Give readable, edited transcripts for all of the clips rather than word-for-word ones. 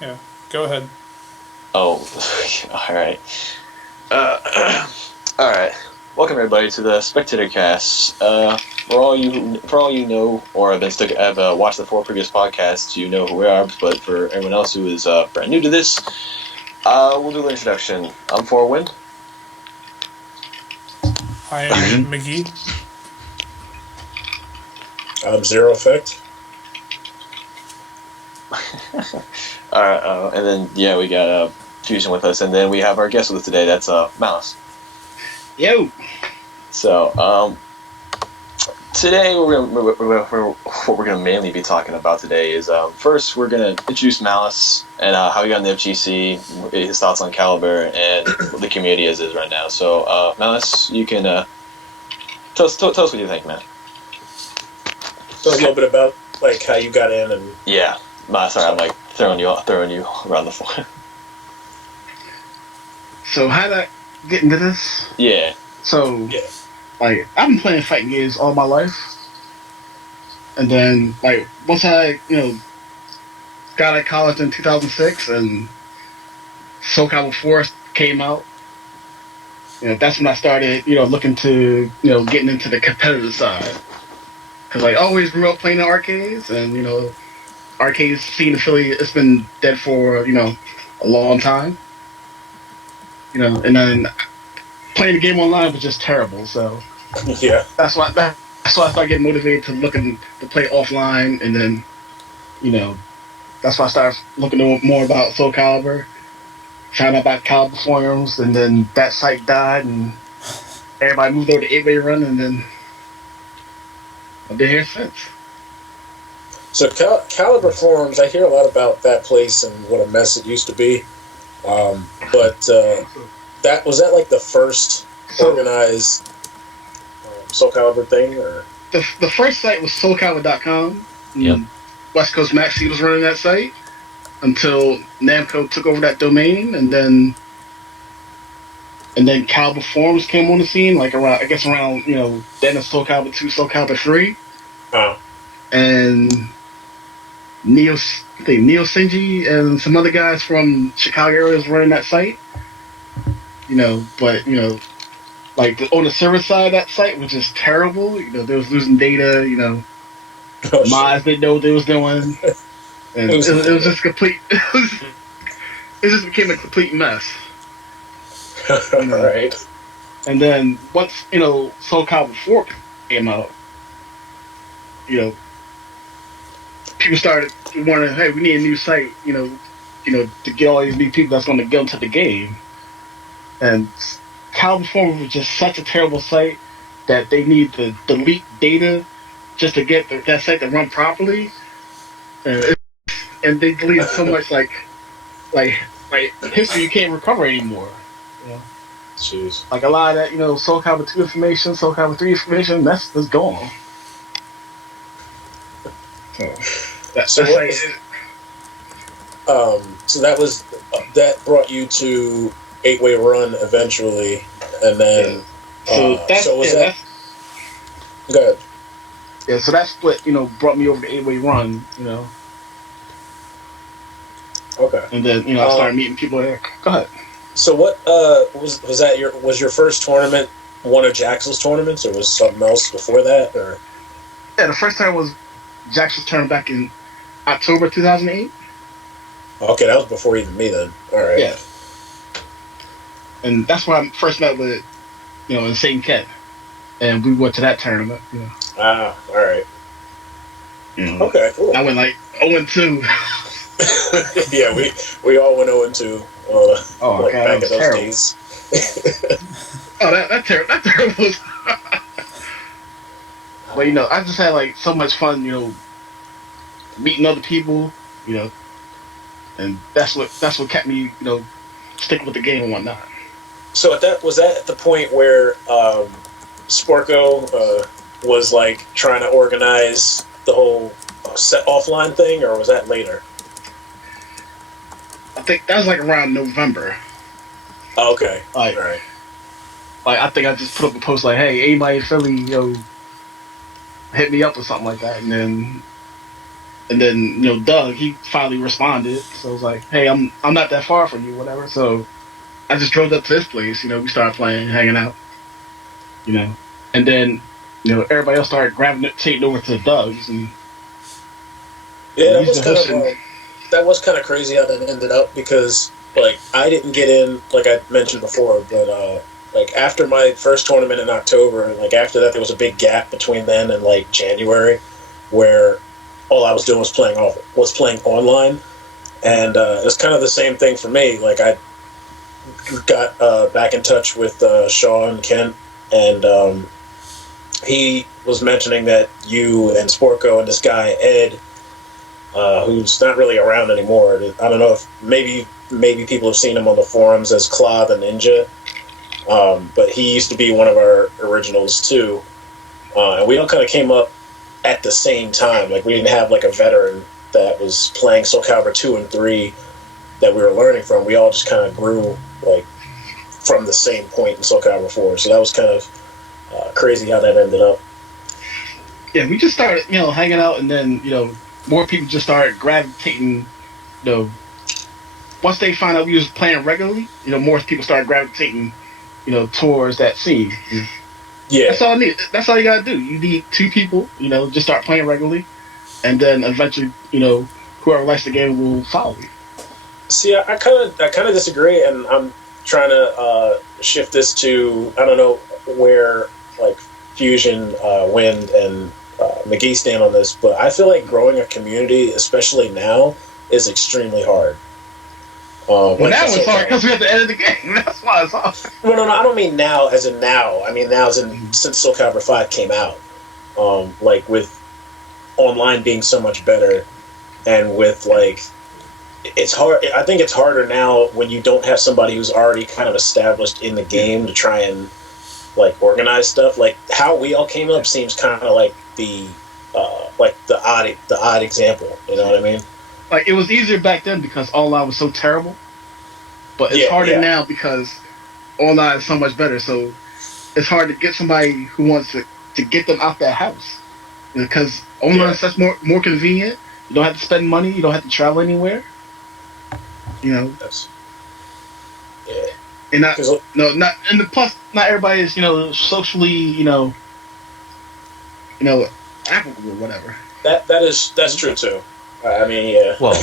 Yeah, go ahead. Oh, all right. All right. Welcome everybody to the SpectatorCast. For all you know, or have watched the 4 previous podcasts, you know who we are. But for everyone else who is brand new to this, we'll do the introduction. I'm Forwind. I am McGee. I'm Zero Effect. All right, and then we got Fusion with us, and then we have our guest with us today. That's Malice. Yo. So today what we're gonna mainly be talking about today is first we're gonna introduce Malice and how he got in the FGC, his thoughts on Caliber, and what the community is right now. So Malice, you can tell us what you think, man. Tell us a little bit about like how you got in and Sorry, I'm like throwing you around the floor. So how did I get into this? Yeah. So, like, I've been playing fighting games all my life. And then, like, once I, got out of college in 2006 and Soul Calibur 4 came out, that's when I started, looking to, getting into the competitive side. Because I always grew up playing in arcades, and, arcade scene in Philly, it's been dead for, a long time. And then playing the game online was just terrible, so that's why I started getting motivated to play offline, and then, that's why I started looking more about Soul Calibur, found out about Calibur forums, and then that site died, and everybody moved over to 8-Way Run, and then I've been here since. So Caliber forums, I hear a lot about that place and what a mess it used to be. But that was like the first organized Soul Calibur thing, or the first site was SoulCalibur.com. Yep. West Coast Maxi was running that site until Namco took over that domain, and then Calibur forums came on the scene, like around then it's Soul Calibur 2, Soul Calibur 3. Oh. And Neo Sinji and some other guys from Chicago area was running that site. Like on the server side of that site was just terrible. They was losing data, mods didn't know what they was doing. And it was just complete it just became a complete mess. Right. And then once, Soul Calibur 4 came out, people started wondering, hey, we need a new site, to get all these new people that's going to get into the game. And Calibur Forum was just such a terrible site that they need to delete data just to get that site to run properly. And they deleted so much like history you can't recover anymore. Jeez. Like a lot of that, Soul Calibur 2 information, Soul Calibur 3 information, that's gone. So that brought you to 8-Way Run eventually, and then Go ahead. Yeah, so that split, brought me over to 8-Way Run, Okay. And then I started meeting people there. Go ahead. So what was your first tournament one of Jaxel's tournaments, or was something else before that, or? Yeah, the first time was Jaxel's tournament back in October 2008. Okay, that was before even me then. All right. Yeah. And that's where I first met with, Insane Ken. And we went to that tournament, Ah, all right. Okay, cool. I went like 0-2. Yeah, we all went 0-2. Back in those terrible. days. That terrible. But I just had like so much fun, meeting other people, and that's what kept me, sticking with the game and whatnot. So was that at the point where Sporco was like trying to organize the whole set offline thing, or was that later? I think that was like around November. Oh, okay. Like, all right. Like I think I just put up a post like, "Hey, anybody in Philly, hit me up" or something like that, and then And then, Doug, he finally responded. So I was like, hey, I'm not that far from you, whatever. So I just drove up to his place. We started playing, hanging out. And then, everybody else started gravitating over to Doug's. And yeah, that was kind of crazy how that ended up because, like, I didn't get in, like I mentioned before, but, like, after my first tournament in October, like, after that, there was a big gap between then and, like, January, where all I was doing was playing online, and it was kind of the same thing for me. Like, I got back in touch with Sean Kent, and he was mentioning that you and Sporko and this guy, Ed, who's not really around anymore. I don't know if maybe people have seen him on the forums as Claw the Ninja, but he used to be one of our originals too. And we all kind of came up at the same time. Like, we didn't have like a veteran that was playing Soul Calibur 2 and 3 that we were learning from. We all just kind of grew like from the same point in Soul Calibur 4. So that was kind of crazy how that ended up. Yeah, we just started, hanging out, and then, more people just started gravitating, once they found out we was playing regularly, more people started gravitating, towards that scene. Yeah. That's all I need. That's all you gotta do. You need 2 people, just start playing regularly, and then eventually, whoever likes the game will follow you. See, I kind of disagree, and I'm trying to shift this to, I don't know where, like, Fusion, Wind, and McGee stand on this, but I feel like growing a community, especially now, is extremely hard. Well, now it's hard because we have to edit the game. That's why it's hard. No, I don't mean now as in now. I mean now as in since Soul Calibur 5 came out. Like, with online being so much better, and with, like, it's hard. I think it's harder now when you don't have somebody who's already kind of established in the game to try and, like, organize stuff. Like, how we all came up seems kind of like the odd example. You know what I mean? Like, it was easier back then because online was so terrible, but it's harder now because online is so much better. So it's hard to get somebody who wants to get them out their house, because online is such more convenient. You don't have to spend money. You don't have to travel anywhere. That's, yeah. And plus not everybody is socially applicable or whatever. That's true too. I mean, yeah. Well,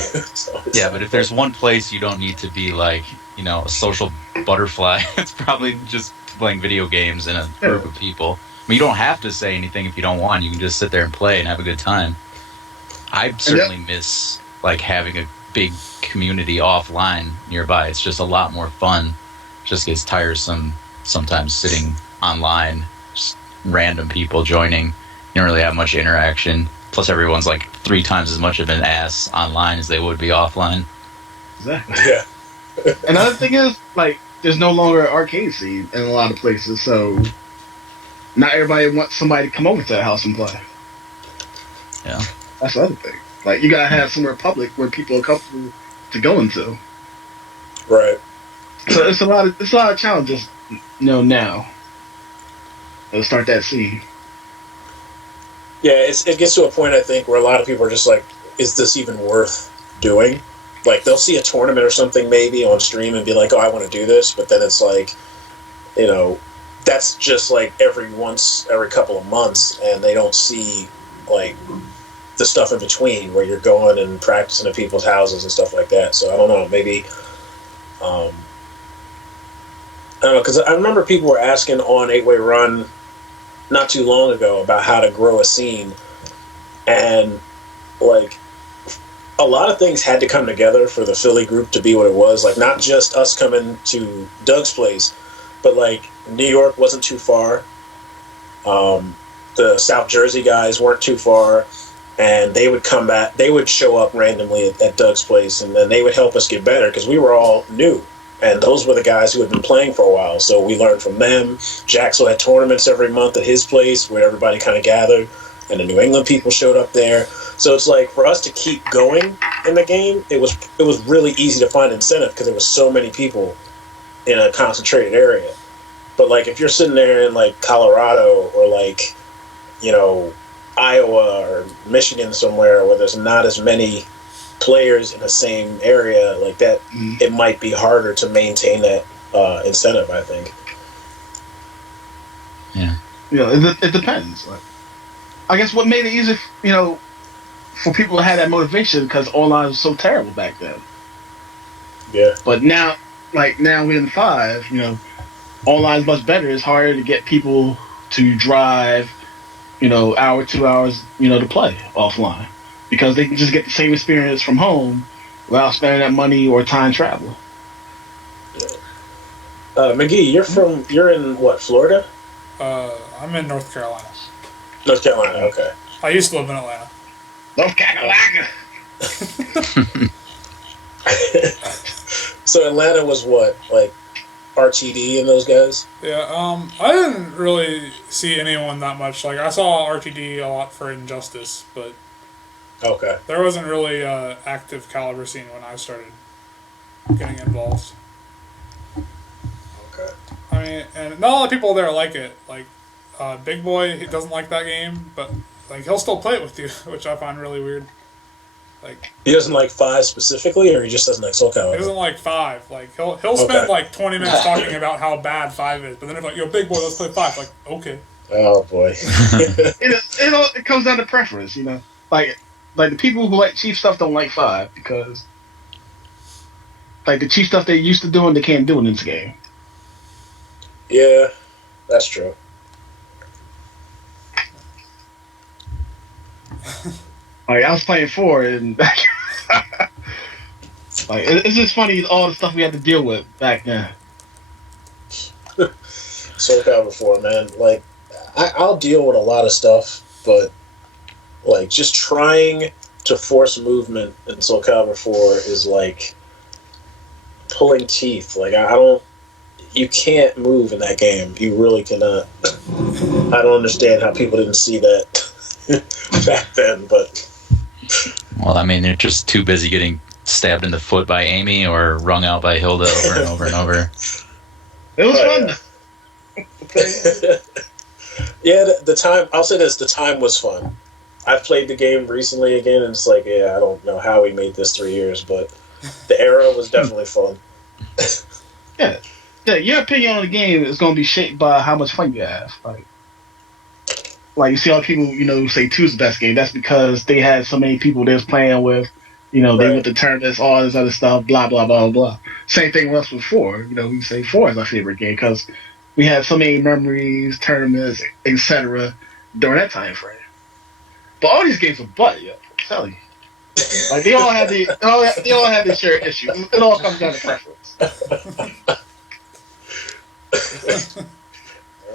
yeah, but if there's one place you don't need to be, like, a social butterfly, it's probably just playing video games in a group of people. I mean, you don't have to say anything if you don't want. You can just sit there and play and have a good time. I certainly miss, like, having a big community offline nearby. It's just a lot more fun. It just gets tiresome sometimes sitting online, just random people joining. You don't really have much interaction. Plus, everyone's like 3 times as much of an ass online as they would be offline. Exactly. Yeah. Another thing is, like, there's no longer an arcade scene in a lot of places, so not everybody wants somebody to come over to their house and play. Yeah. That's the other thing. Like, you gotta have somewhere public where people are comfortable to go into. Right. So it's a lot of challenges, now. To start that scene. Yeah, it gets to a point, I think, where a lot of people are just like, is this even worth doing? Like, they'll see a tournament or something maybe on stream and be like, oh, I want to do this, but then it's like, that's just like every couple of months, and they don't see, like, the stuff in between where you're going and practicing at people's houses and stuff like that. So I don't know, maybe, I don't know, because I remember people were asking on 8-Way Run not too long ago about how to grow a scene, and, like, a lot of things had to come together for the Philly group to be what it was. Like, not just us coming to Doug's place, but, like, New York wasn't too far. The South Jersey guys weren't too far, and they would come back. They would show up randomly at Doug's place, and then they would help us get better because we were all new. And those were the guys who had been playing for a while, so we learned from them. Jaxel had tournaments every month at his place where everybody kind of gathered, and the New England people showed up there. So it's like, for us to keep going in the game, it was really easy to find incentive because there was so many people in a concentrated area. But, like, if you're sitting there in, like, Colorado or, like, Iowa or Michigan somewhere where there's not as many players in the same area like that, it might be harder to maintain that incentive, I think. Yeah. It depends. Like, I guess what made it easy, for people to have that motivation because online was so terrible back then. Yeah. But now we're in 5, online is much better. It's harder to get people to drive, hour, 2 hours, to play offline because they can just get the same experience from home without spending that money or time travel. McGee, you're in what, Florida? I'm in North Carolina. North Carolina, okay. I used to live in Atlanta. North Carolina. So Atlanta was what, like RTD and those guys? Yeah, I didn't really see anyone that much. Like, I saw RTD a lot for Injustice, but Okay. there wasn't really active caliber scene when I started getting involved. Okay. I mean, and not a lot of people there like it. Like, Big Boy, he doesn't like that game, but like he'll still play it with you, which I find really weird. Like, He doesn't like 5 specifically, or he just doesn't like Soul he Calibur? doesn't like 5. Like, he'll spend Okay. like 20 minutes talking about how bad 5 is, but then if like, yo, Big Boy, let's play 5. Like, okay. Oh boy. It comes down to preference, Like the people who like cheap stuff don't like 5 because like the cheap stuff they used to doing they can't do in this game. Yeah, that's true. Like I was playing 4 and like it's just funny all the stuff we had to deal with back then. Soul Calibur 4, man. Like, I'll deal with a lot of stuff, but like just trying to force movement in Soul Calibur 4 is like pulling teeth. Like I don't. You can't move in that game. You really cannot. I don't understand how people didn't see that back then, but. Well, I mean, they're just too busy getting stabbed in the foot by Amy or wrung out by Hilda over and over and over. It was fun. Yeah, the time. I'll say this: the time was fun. I've played the game recently again, and it's like, yeah, I don't know how we made this 3 years, but the era was definitely fun. Yeah, your opinion on the game is going to be shaped by how much fun you have. Like you see how people, say 2 is the best game. That's because they had so many people they was playing with. They went to tournaments, all this other stuff, blah, blah, blah, blah. Same thing with us with 4. We say 4 is our favorite game because we had so many memories, tournaments, etc. during that time frame. But all these games are butt, I'm telling you. Like they all have their shared issues. It all comes down to preference.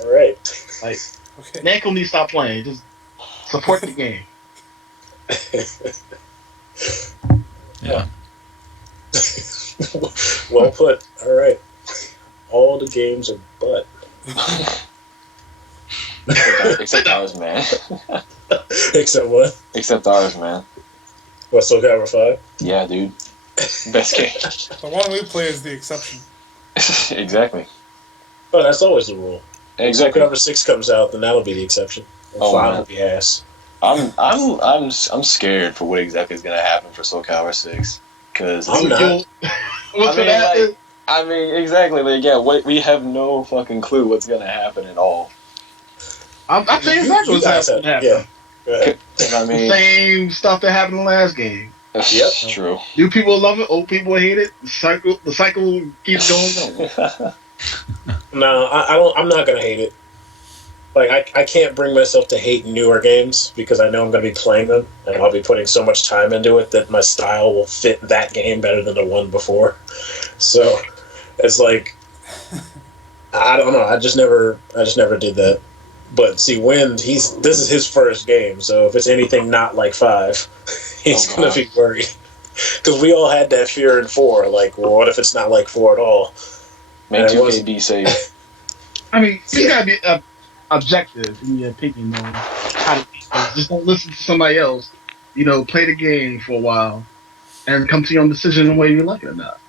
All right. Like, Okay. Namco needs to stop playing. Just support the game. Yeah. Well put. All right. All the games are butt. Except ours, man. Except what? Except ours, man. What, Soul Calibur 5? Yeah, dude. Best game. The one we play is the exception. Exactly. Oh, that's always the rule. Soul Exactly. Calibur 6 comes out, then that'll be the exception. And Oh, 5 man. will be ass. I'm scared for what exactly is gonna happen for Soul Calibur 6 because I'm not. What's gonna happen? I mean, exactly. Like, yeah, we have no fucking clue what's gonna happen at all. I'm telling you exactly what's guys gonna happen. Yeah. Go ahead. I mean, Same stuff that happened in the last game. Yep. True. New people love it, old people hate it. The cycle keeps going on. No, I don't. I'm not gonna hate it. Like I can't bring myself to hate newer games because I know I'm gonna be playing them and I'll be putting so much time into it that my style will fit that game better than the one before. So it's like I don't know. I just never did that. But see, Wind, this is his first game, so if it's anything not like 5, he's gonna be worried. Because we all had that fear in 4. Like, well, what if it's not like 4 at all? Make And it 2K wasn't. be safe. I mean, you gotta be objective in your opinion on how to beat this. Just don't listen to somebody else. Play the game for a while and come to your own decision on whether you like it or not.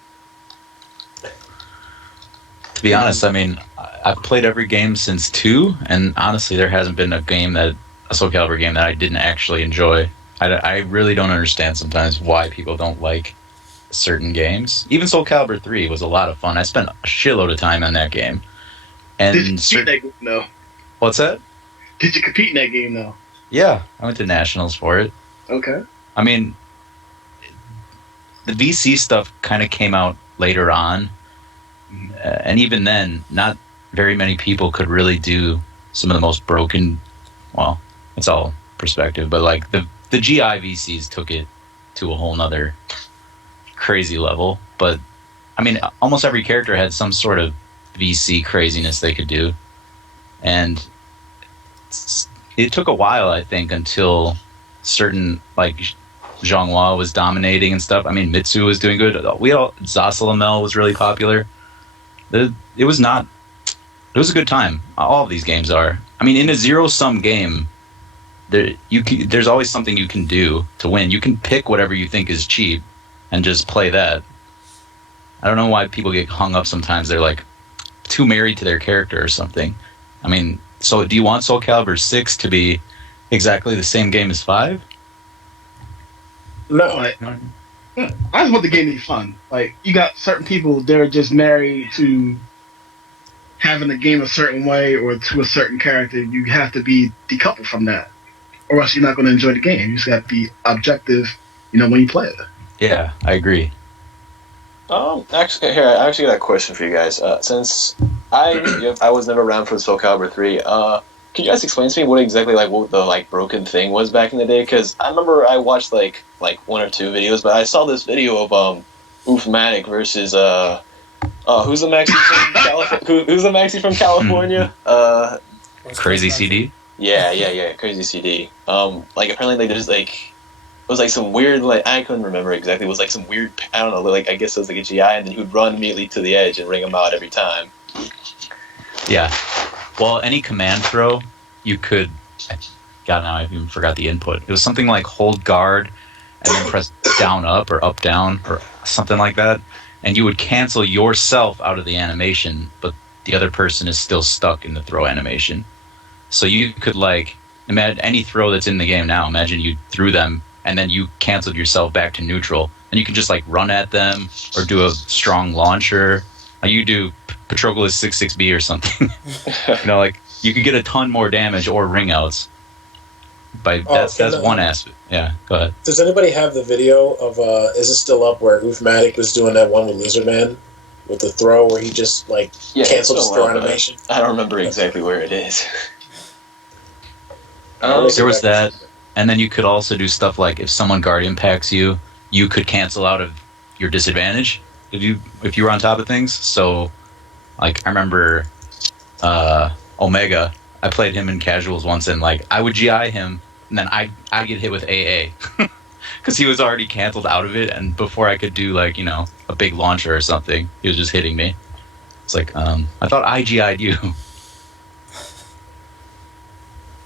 To be honest, I mean, I've played every game since 2, and honestly, there hasn't been a game that a Soul Calibur game that I didn't actually enjoy. I really don't understand sometimes why people don't like certain games. Even Soul Calibur 3 was a lot of fun. I spent a shitload of time on that game. And Did you compete in that game, though? What's that? Did you compete in that game, though? Yeah, I went to nationals for it. Okay. I mean, the VC stuff kind of came out later on. And even then, not very many people could really do some of the most broken... Well, it's all perspective, but like the GI VCs took it to a whole nother crazy level. But, I mean, almost every character had some sort of VC craziness they could do. And it took a while, I think, until certain, like, Zhonghua was dominating and stuff. I mean, Mitsu was doing good. Zasalamel was really popular. It was a good time. All of these games are. I mean, in a zero-sum game, there's always something you can do to win. You can pick whatever you think is cheap and just play that. I don't know why people get hung up sometimes. They're like too married to their character or something. I mean, so do you want Soul Calibur 6 to be exactly the same game as 5? No. I just want the game to be fun. Like, you got certain people, they're just married to having the game a certain way or to a certain character. You have to be decoupled from that, or else you're not going to enjoy the game. You just got to be objective, when you play it. Yeah, I agree. Actually, I actually got a question for you guys. Since I was never around for Soul Calibur 3, can you guys explain to me what exactly what the broken thing was back in the day? Because I remember I watched like one or two videos, but I saw this video of Oofmatic versus who's the maxi from California? Who's the maxi from California? Crazy CD. Yeah, Crazy CD. Apparently there's it was some weird I couldn't remember exactly. It was some weird, I don't know, I guess it was a GI, and then he would run immediately to the edge and ring him out every time. Yeah. Well, any command throw, you could... God, now I even forgot the input. It was something like hold guard and then press down up or up down or something like that. And you would cancel yourself out of the animation, but the other person is still stuck in the throw animation. So you could imagine any throw that's in the game now. Imagine you threw them and then you canceled yourself back to neutral. And you can just run at them or do a strong launcher. You do Patroclus 66B or something. You could get a ton more damage or ring outs. That's one aspect. Yeah, go ahead. Does anybody have the video of, is it still up, where Oofmatic was doing that one with Lizardman? With the throw where he just, canceled his throw animation? I don't remember exactly where it is. There was that. And then you could also do stuff like if someone guard impacts you, you could cancel out of your disadvantage if you were on top of things. So, I remember Omega. I played him in casuals once, and I would GI him, and then I get hit with AA because he was already canceled out of it, and before I could do a big launcher or something, he was just hitting me. It's I thought I GI'd you.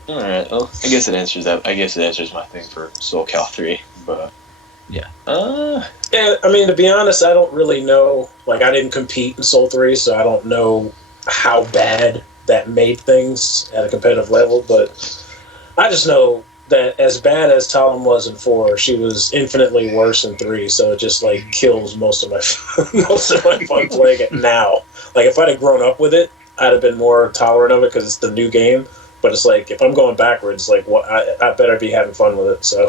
All right. Well, I guess it answers that. I guess it answers my thing for Soul Cal 3, but yeah. Yeah. I mean, to be honest, I don't really know. I didn't compete in Soul 3, so I don't know how bad that made things at a competitive level. But I just know that as bad as Talon was in 4, she was infinitely worse in 3. So it just kills most of my fun playing it now. If I'd have grown up with it, I'd have been more tolerant of it because it's the new game. But it's if I'm going backwards, I better be having fun with it. So,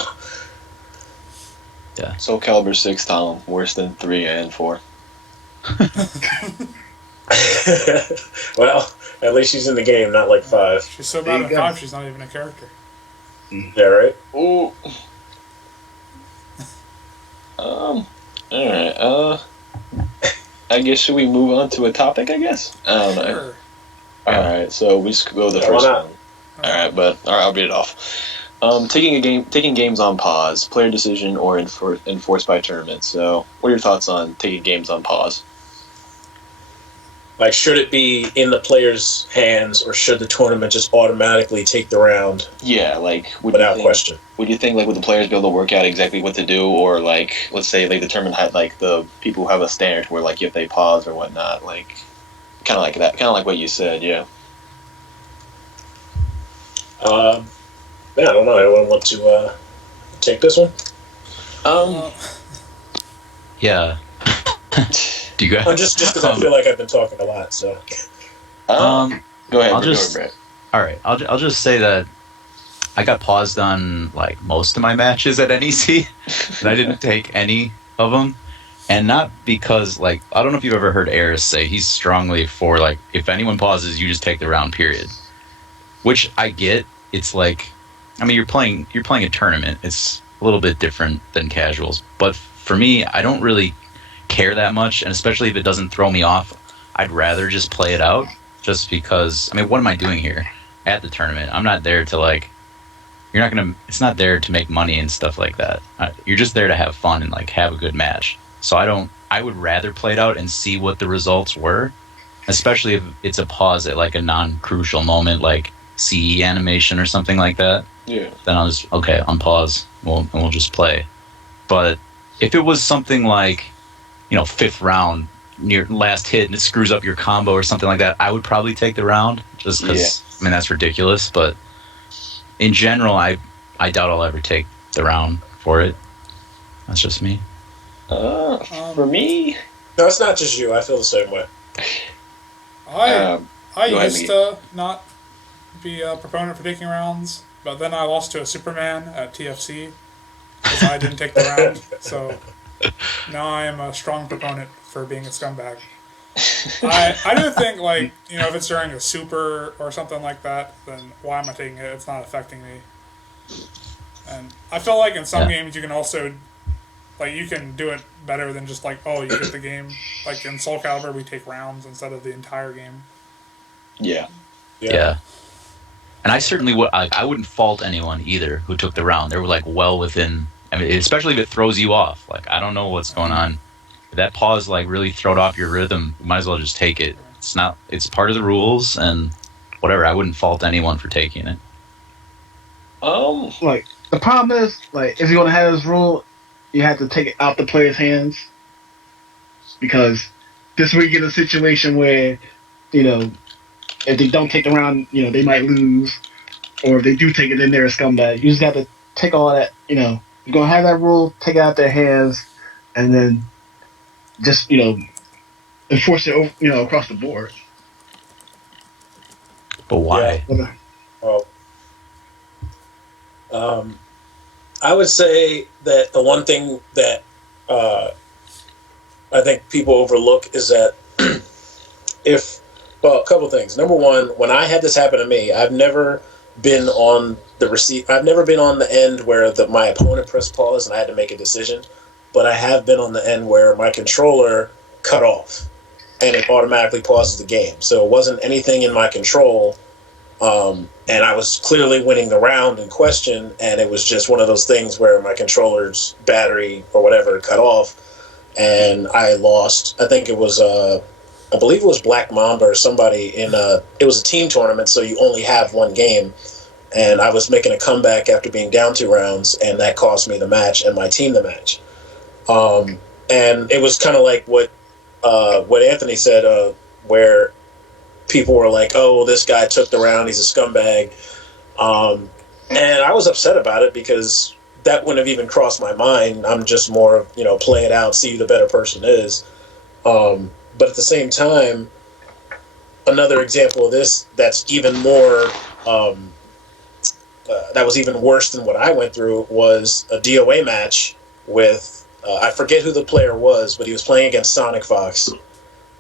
yeah. Soul Calibur 6, Talon, worse than 3 and 4. Well, at least she's in the game, not 5. She's so bad at 5, she's not even a character. Yeah, right? Ooh. Alright, I guess should we move on to a topic, I guess? I don't know. Sure. Alright, so we just go with the first one. Alright, I'll read it off. Taking games on pause, player decision, or enforced by tournament. So, what are your thoughts on taking games on pause? Should it be in the player's hands, or should the tournament just automatically take the round? Yeah, without question. Would you think would the players be able to work out exactly what to do, or let's say the tournament had the people who have a standard where if they pause or whatnot, kind of like that, kind of like what you said, yeah. Yeah, I don't know. Anyone want to take this one? Yeah. Do you guys? Just because I feel like I've been talking a lot, so. Go ahead, I'll go just- ahead, All right, I'll just say that I got paused on like most of my matches at NEC, and I didn't take any of them, and not because like I don't know if you've ever heard Eris say he's strongly for like if anyone pauses, you just take the round, period. Which I get. It's like, I mean, you're playing a tournament. It's a little bit different than casuals, but for me, I don't really care that much, and especially if it doesn't throw me off, I'd rather just play it out. Just because, I mean, what am I doing here at the tournament? I'm not there to like. It's not there to make money and stuff like that. You're just there to have fun and like have a good match. So I would rather play it out and see what the results were, especially if it's a pause at like a non-crucial moment, like CE animation or something like that. Yeah. Then I'll just, okay, unpause, and we'll just play. But if it was something like, fifth round, near last hit, and it screws up your combo or something like that, I would probably take the round, just because, I mean, that's ridiculous. But in general, I doubt I'll ever take the round for it. That's just me. For me, No, it's not just you. I feel the same way. I go ahead, used to not be a proponent for taking rounds, but then I lost to a Superman at TFC because I didn't take the round. So now I am a strong proponent for being a scumbag. I do think, like, if it's during a super or something like that, then why am I taking it? It's not affecting me. And I feel like in some games you can also, like, you can do it better than just like, oh, you get the game. Like in Soul Calibur, we take rounds instead of the entire game. yeah. Yeah. And I certainly would. I wouldn't fault anyone either who took the round. They were like well within. I mean, especially if it throws you off. Like, I don't know what's going on. If that pause like really throwed off your rhythm, you might as well just take it. It's not. It's part of the rules and whatever. I wouldn't fault anyone for taking it. Like, the problem is, like, if you're gonna have this rule, you have to take it out the player's hands, because this way you get a situation where, if they don't take the round, they might lose, or if they do take it, then they're a scumbag. You just got to take all that, you're gonna have that rule, take it out their hands, and then just, enforce it, across the board. But why? Yeah. Well, I would say that the one thing that I think people overlook is that a couple things. Number one, when I had this happen to me, I've never been on I've never been on the end where my opponent pressed pause and I had to make a decision, but I have been on the end where my controller cut off and it automatically pauses the game. So it wasn't anything in my control. And I was clearly winning the round in question, and it was just one of those things where my controller's battery or whatever cut off, and I lost. I think it was, I believe it was Black Mamba or somebody it was a team tournament, so you only have one game, and I was making a comeback after being down 2 rounds, and that cost me the match and my team the match. And it was kind of like what Anthony said, where people were like, oh, this guy took the round, he's a scumbag. And I was upset about it because that wouldn't have even crossed my mind. I'm just more, play it out, see who the better person is. But at the same time, another example of this that's even more, that was even worse than what I went through was a DOA match with, I forget who the player was, but he was playing against Sonic Fox.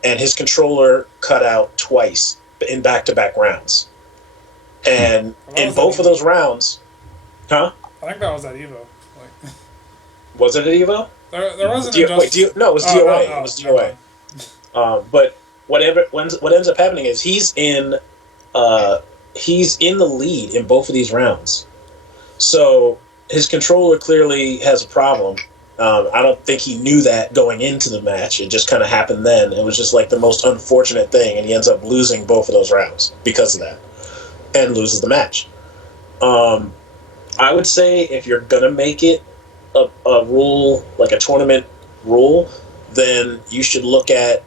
And his controller cut out twice in back-to-back rounds. And in both of those rounds... Huh? I think that was at EVO. Like, was it at EVO? There wasn't no, it was DOA. It was DOA. But what ends up happening is he's in the lead in both of these rounds. So his controller clearly has a problem. I don't think he knew that going into the match. It just kind of happened then. It was just like the most unfortunate thing, and he ends up losing both of those rounds because of that, and loses the match. I would say if you're gonna make it a rule, like a tournament rule, then you should look at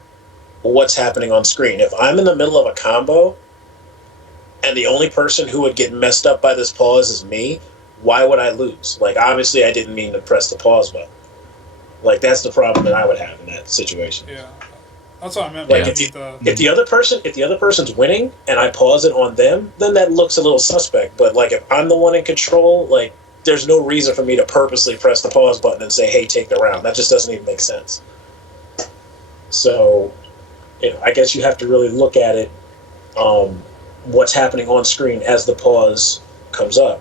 what's happening on screen. If I'm in the middle of a combo and the only person who would get messed up by this pause is me, why would I lose? Like, obviously I didn't mean to press the pause button. Like, that's the problem that I would have in that situation. Yeah, that's what I meant. Like, by if the other person's winning and I pause it on them, then that looks a little suspect. But like, if I'm the one in control, like, there's no reason for me to purposely press the pause button and say, "Hey, take the round." That just doesn't even make sense. So, I guess you have to really look at it, what's happening on screen as the pause comes up.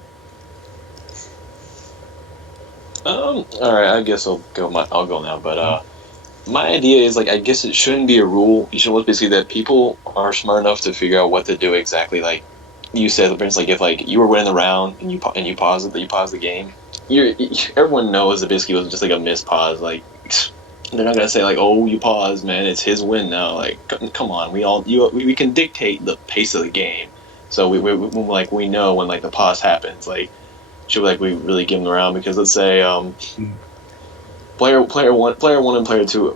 All right, I guess I'll go now. But my idea is, like, I guess it shouldn't be a rule. You should basically that people are smart enough to figure out what to do exactly. Like you said, for instance, like if like you were winning the round and you pause it, you pause the game. Everyone knows that basically it was just like a missed pause. Like they're not gonna say like, "Oh, you paused, man. It's his win now." Like, come on, we can dictate the pace of the game. So we know when like the pause happens. Like, should we really give them the round? Because let's say player one and player two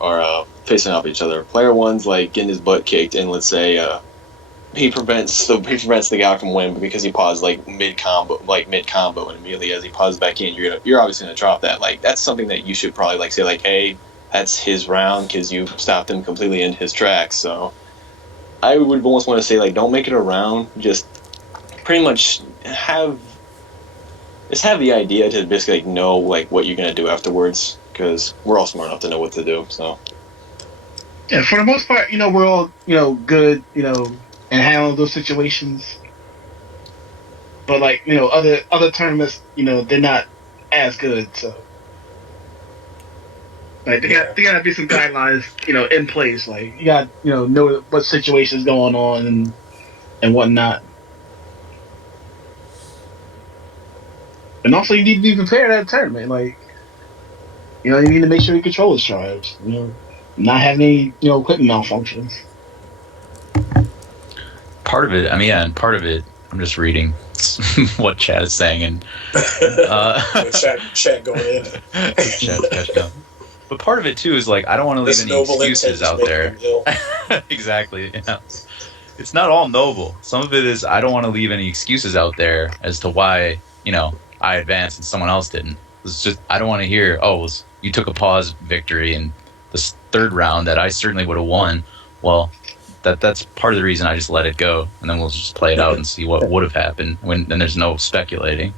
are facing off each other. Player one's like getting his butt kicked, and let's say he prevents the guy from winning because he paused like mid combo, and immediately as he pauses back in, you're obviously gonna drop that. Like, that's something that you should probably like say like, hey, that's his round because you stopped him completely in his tracks. So I would almost want to say like, don't make it a round, just pretty much have the idea to basically like know like what you're gonna do afterwards, because we're all smart enough to know what to do. So yeah, for the most part, we're all good, and handle those situations. But like other tournaments, they're not as good. So like there gotta be some guidelines, in place. Like you got know what situation's going on and whatnot. And also, you need to be prepared at a tournament. Like, you need to make sure your controller's charged. Not having any, equipment malfunctions. Part of it, I'm just reading what chat is saying, and chat going in. Chat going. But part of it too is like I don't want to leave any excuses out there. Exactly. It's not all noble. Some of it is I don't want to leave any excuses out there as to why I advanced and someone else didn't. It's just I don't want to hear, you took a pause victory in this third round that I certainly would have won. Well, that's part of the reason I just let it go, and then we'll just play it out and see what would have happened. Then there's no speculating.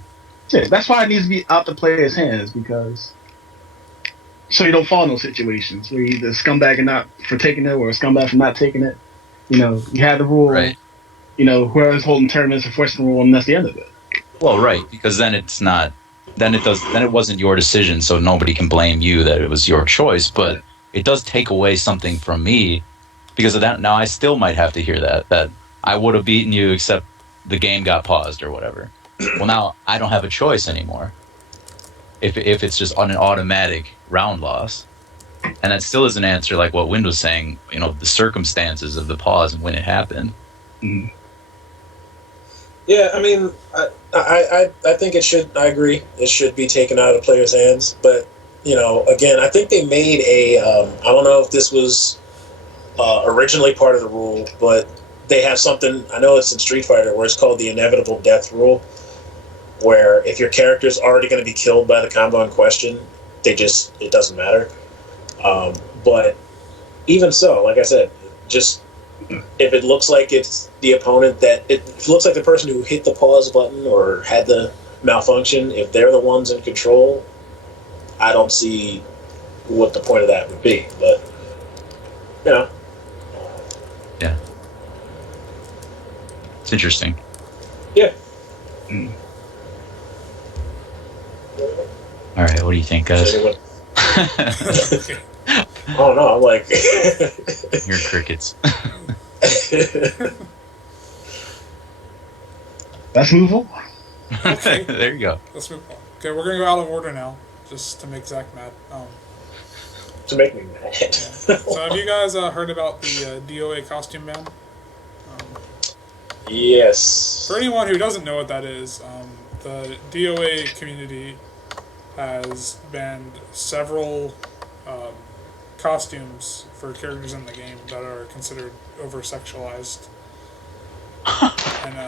Yeah, that's why it needs to be out the player's hands, because so you don't fall in those situations where you're either a scumbag and not for taking it, or a scumbag for not taking it. You have the rule. Right. Whoever's holding tournaments enforcing the rule, and that's the end of it. Well, right, because then it's not. Then it wasn't your decision, so nobody can blame you that it was your choice. But it does take away something from me because of that. Now I still might have to hear that I would have beaten you, except the game got paused or whatever. Well, now I don't have a choice anymore. If it's just on an automatic round loss, and that still is an answer like what Wind was saying. The circumstances of the pause and when it happened. Mm-hmm. Yeah, I mean, I think it should. I agree. It should be taken out of the players' hands. But again, I think they made a. I don't know if this was originally part of the rule, but they have something. I know it's in Street Fighter where it's called the inevitable death rule, where if your character's already going to be killed by the combo in question, it doesn't matter. But even so, like I said, just. If it looks like it's the opponent if it looks like the person who hit the pause button or had the malfunction, if they're the ones in control, I don't see what the point of that would be. But, Yeah. It's interesting. Yeah. Mm. All right, what do you think, guys? I don't know. I'm like... You're crickets. Let's move on. Okay. There you go. Let's move on. Okay, we're going to go out of order now, just to make Zach mad. To make me mad. Yeah. So have you guys heard about the Doa Costume Ban? Yes. For anyone who doesn't know what that is, the DOA community has banned several costumes for characters in the game that are considered over-sexualized. and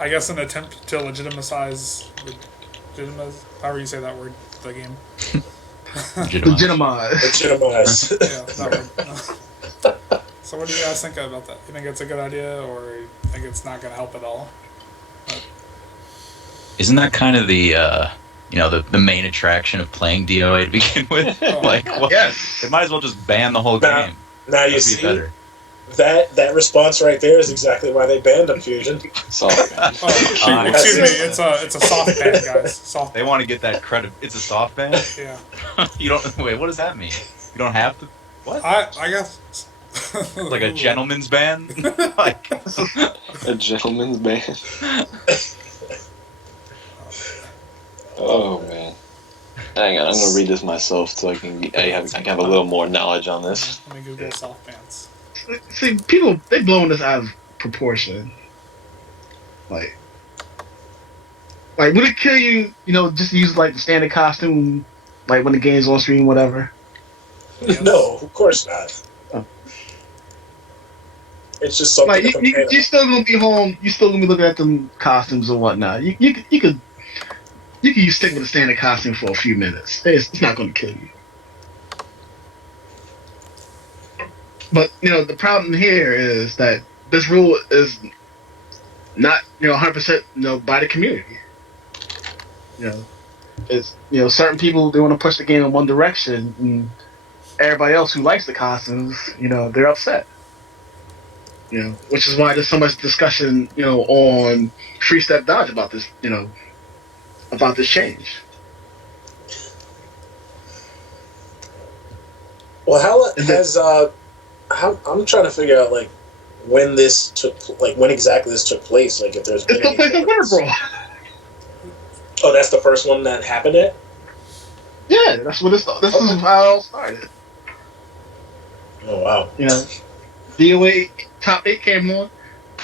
I guess an attempt to legitimize, however you say that word, the game. Legitimize. Legitimize. Yeah, that word. So what do you guys think about that? You think it's a good idea, or you think it's not going to help at all? Isn't that kind of the the main attraction of playing DOA to begin with? Like, well, Yes. they might as well just ban the whole game. Now you That'd be see better. that response right there is exactly why they banned him, Fusion. Soft ban. Oh, excuse me. It's a soft ban, guys. Soft. They want to get that credit. It's a soft ban. Yeah. You don't wait. What does that mean? You don't have to. What? I guess. Like a gentleman's ban? Like A gentleman's ban. Oh man. Hang on, I'm gonna read this myself so I can have a little more knowledge on this. Let me Google soft bans. See, people, they blowing this out of proportion. Like, would it kill you, just use, like, the standard costume, like, when the game's on stream, whatever? Yes. No, of course not. Oh. It's just something Like, to complain you're still gonna be home, you're still gonna be looking at them costumes and whatnot. You could stick with the standard costume for a few minutes. It's not gonna kill you. But, the problem here is that this rule is not, 100%, by the community. It's, certain people, they want to push the game in one direction, and everybody else who likes the costumes, they're upset. Which is why there's so much discussion, on Free Step Dodge about this, about this change. Well, I'm trying to figure out when exactly this took place. Like if there's been It's the place in Winter Brawl. Oh, that's the first one that happened at? Yeah, that's what it's. This is how it all started. Oh wow. DOA top 8 came on.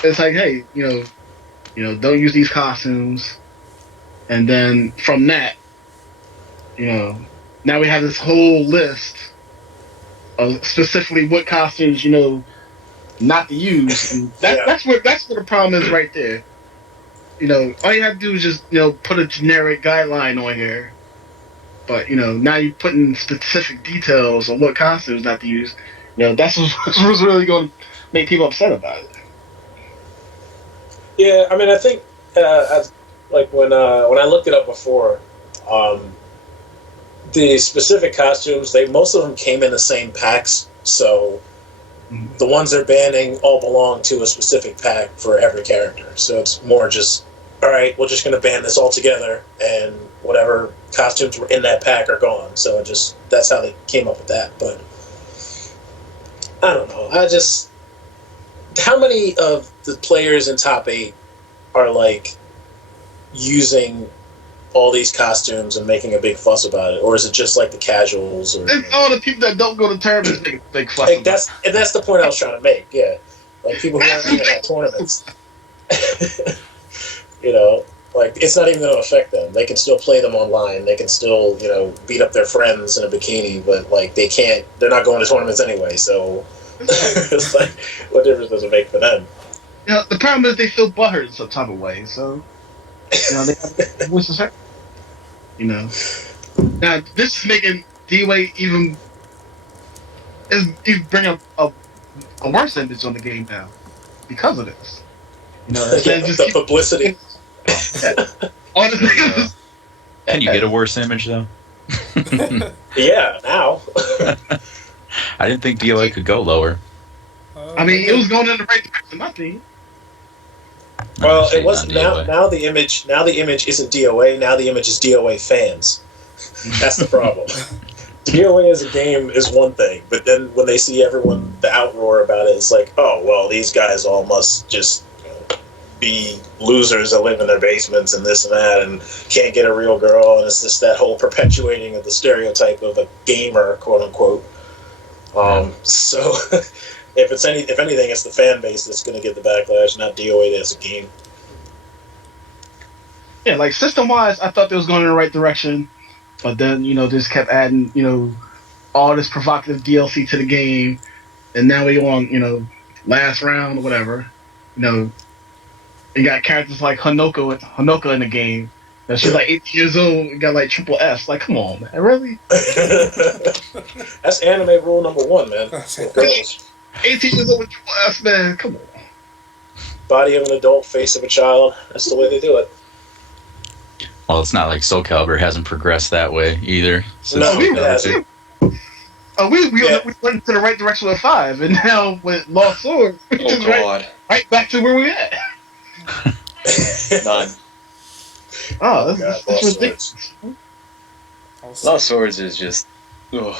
It's like, hey, don't use these costumes. And then from that, now we have this whole list of specifically what costumes, not to use. And that's what the problem is right there. All you have to do is just, put a generic guideline on here. But, now you're putting specific details on what costumes not to use. That's what's really going to make people upset about it. Yeah, I mean, I think, when I looked it up before, the specific costumes, most of them came in the same packs, so the ones they're banning all belong to a specific pack for every character. So it's more just, all right, we're just going to ban this all together, and whatever costumes were in that pack are gone. So that's how they came up with that. But I don't know. How many of the players in top 8 are using all these costumes and making a big fuss about it, or is it just the casuals? Or It's all the people that don't go to tournaments make a big fuss about it. that's the point I was trying to make. Yeah, people who aren't even at tournaments. It's not even going to affect them. They can still play them online. They can still beat up their friends in a bikini, but they can't. They're not going to tournaments anyway. So it's what difference does it make for them? The problem is they feel butthurt in some type of way. So they have voices hurt. Now this is making D-Way even bring up a worse image on the game now because of this. The publicity. Honestly, can you get a worse image though? Yeah, now. I didn't think DOA could go lower. I mean, it was going in the right direction, I think. Well, it wasn't. Now the image isn't DOA. Now the image is DOA fans. That's the problem. DOA as a game is one thing, but then when they see the outroar about it, it's like, oh well, these guys all must just be losers that live in their basements and this and that, and can't get a real girl, and it's just that whole perpetuating of the stereotype of a gamer, quote unquote. So. If anything, it's the fan base that's going to get the backlash, not DOA as a game. Yeah, system-wise, I thought they was going in the right direction, but then, they just kept adding, all this provocative DLC to the game, and now we on, last round or whatever. You know, you got characters like Hanoka in the game. Now, she's like 18 years old and got like triple S. Like, come on, man, really? That's anime rule number 1, man. Girls. 18 years old with triple S, man. Come on. Body of an adult, face of a child. That's the way they do it. Well, it's not like Soul Calibur hasn't progressed that way either. No, it hasn't. We went to the right direction with 5, and now with Lost Sword, we're just right back to where we at. None. Oh, that's ridiculous. Lost Swords is just. Ugh.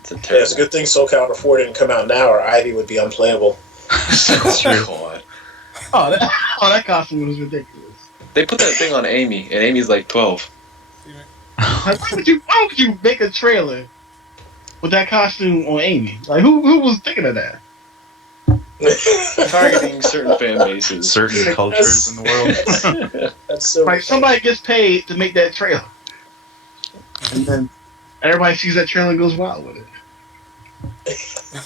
It's a terrible. Yeah, it's a good thing Soul Calibur 4 didn't come out now, or Ivy would be unplayable. God. That costume was ridiculous. They put that thing on Amy, and Amy's like 12. Like, why would you make a trailer with that costume on Amy? Like, who was thinking of that? Targeting certain fan bases. Certain cultures in the world. That's so Like, somebody gets paid to make that trailer. And then everybody sees that trailer and goes wild with it.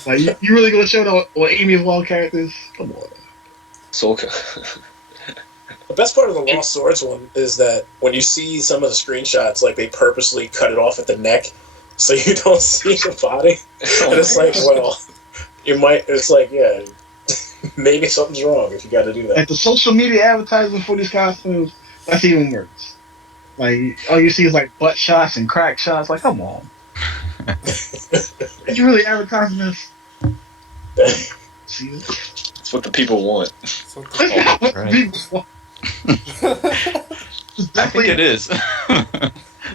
Like, you really gonna show that on Amy of all characters? Come on. Soul The best part of the Lost Swords one is that when you see some of the screenshots, like they purposely cut it off at the neck so you don't see the body. And it's like, well, you might. It's like, yeah, maybe something's wrong if you got to do that. Like the social media advertising for these costumes, that's even worse. Like all you see is like butt shots and crack shots. Like, come on, are you really advertising this? See, It's what the people want. Right. I think it is.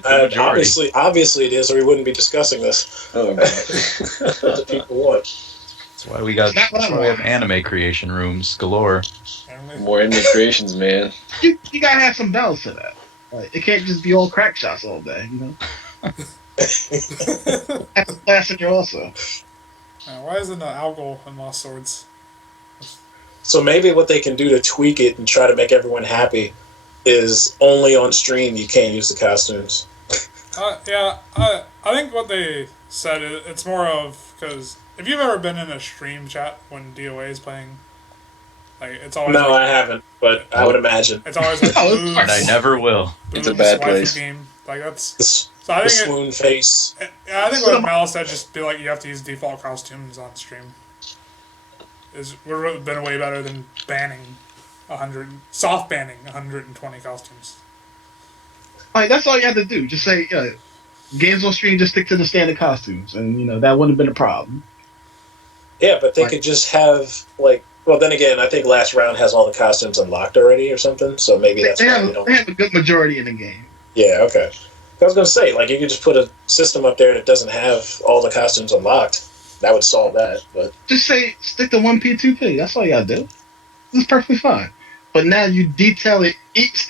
Obviously it is, or we wouldn't be discussing this. Oh, God. That's what the people want. That's why we have anime creation rooms galore. More anime creations, man. You gotta have some balance to that. Like, it can't just be all crack shots all day, you know. That's a class in here also. Why isn't an Algol in Lost Swords? So maybe what they can do to tweak it and try to make everyone happy is only on stream you can't use the costumes. Yeah, I think what they said, it's more of, because if you've ever been in a stream chat when DOA is playing, like, it's always No, like, I haven't, but I would imagine. it's always like, And I never will. It's a bad place. Game. Like, that's, The so I think swoon face. I think what Malice said, just be like, you have to use default costumes on stream. Would have been way better than soft banning 120 costumes. Like, that's all you have to do. Just say, games on stream, just stick to the standard costumes, and that wouldn't have been a problem. Yeah, but they could just have, like, well, then again, I think last round has all the costumes unlocked already or something, so maybe that's they why have, they don't. they have a good majority in the game. Yeah, okay. I was going to say, like, you could just put a system up there that doesn't have all the costumes unlocked. That would solve that, but... Just say, stick to 1P, 2P. That's all you gotta do. It's perfectly fine. But now you detail it, each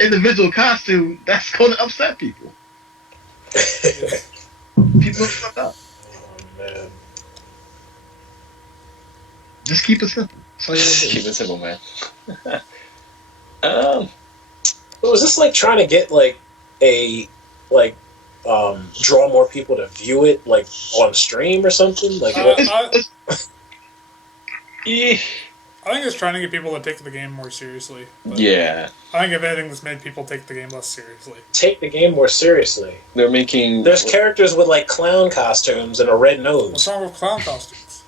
individual costume, that's going to upset people. People are fucked up. Oh, man. Just keep it simple. That's all you gotta do. Keep it simple, man. But was this, like, trying to get, like, draw more people to view it, like, on stream or something? Like, what? I think it's trying to get people to take the game more seriously. Yeah. I think if anything, this made people take the game less seriously. Take the game more seriously. They're making... There's characters with, like, clown costumes and a red nose. What's wrong with clown costumes?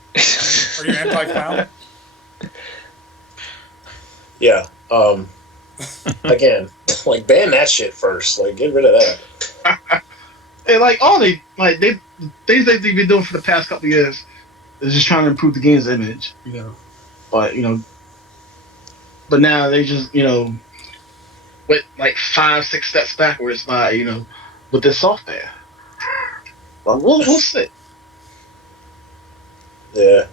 Are you anti-clown? Yeah. Again, like, ban that shit first. Like, get rid of that. And like things they've been doing for the past couple of years is just trying to improve the game's image, But but now they just went like 5-6 steps backwards by with this software. But we'll see. Yeah.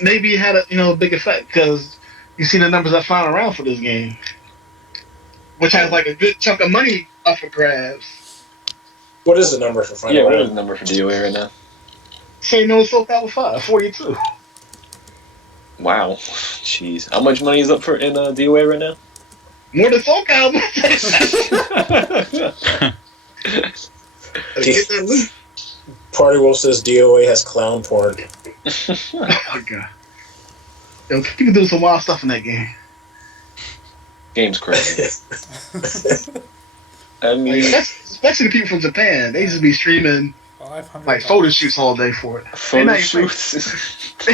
Maybe it had a big effect because you see the numbers that found around for this game, which has like a good chunk of money up for grabs. What is the number for Final Yeah, what Round? is the number for DOA right now? Say no Soul Calibur 5, 42. Wow. Jeez. How much money is up for in DOA right now? More than Soul Calibur. Get that loot. Party Wolf says DOA has clown porn. Oh my god. Yo, people do some wild stuff in that game. Game's crazy. I mean, Especially the people from Japan. They just be streaming 500. like photo shoots all day for it. photo shoots. They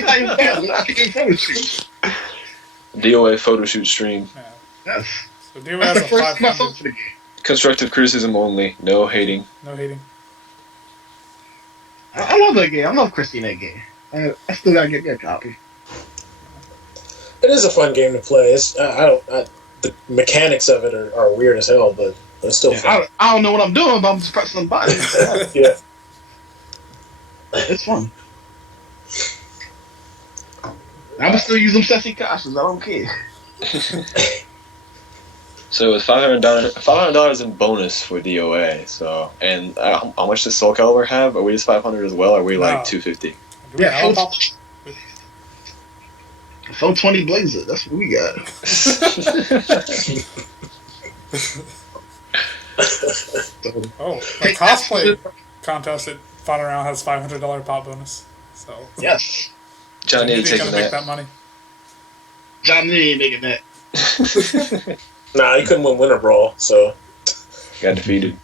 not even paying photo shoots. DOA photo shoot stream. Yeah. Yes. So DOA That's has the a first time I saw 500. for the game. Constructive criticism only. No hating. No hating. I love that game. I love Christy in that game. I still gotta get me a copy. It is a fun game to play. It's the mechanics of it are weird as hell, but it's still fun. I don't know what I'm doing, but I'm just pressing the button. Yeah. It's fun. I'm still using sassy costumes. I don't care. So it's $500 in bonus for DOA. So and how much does Soul Calibur have? Are we just 500 as well? Or are we like No. 250? Do we Yeah, have all- 420 Blazer. That's what we got. Oh, the cosplay contest at FinalRound has $500 pop bonus. So Yes. Johnny Nitti's taking gonna make that. that money. John Lee ain't making that. Nah, he couldn't win Winter Brawl, so Got defeated.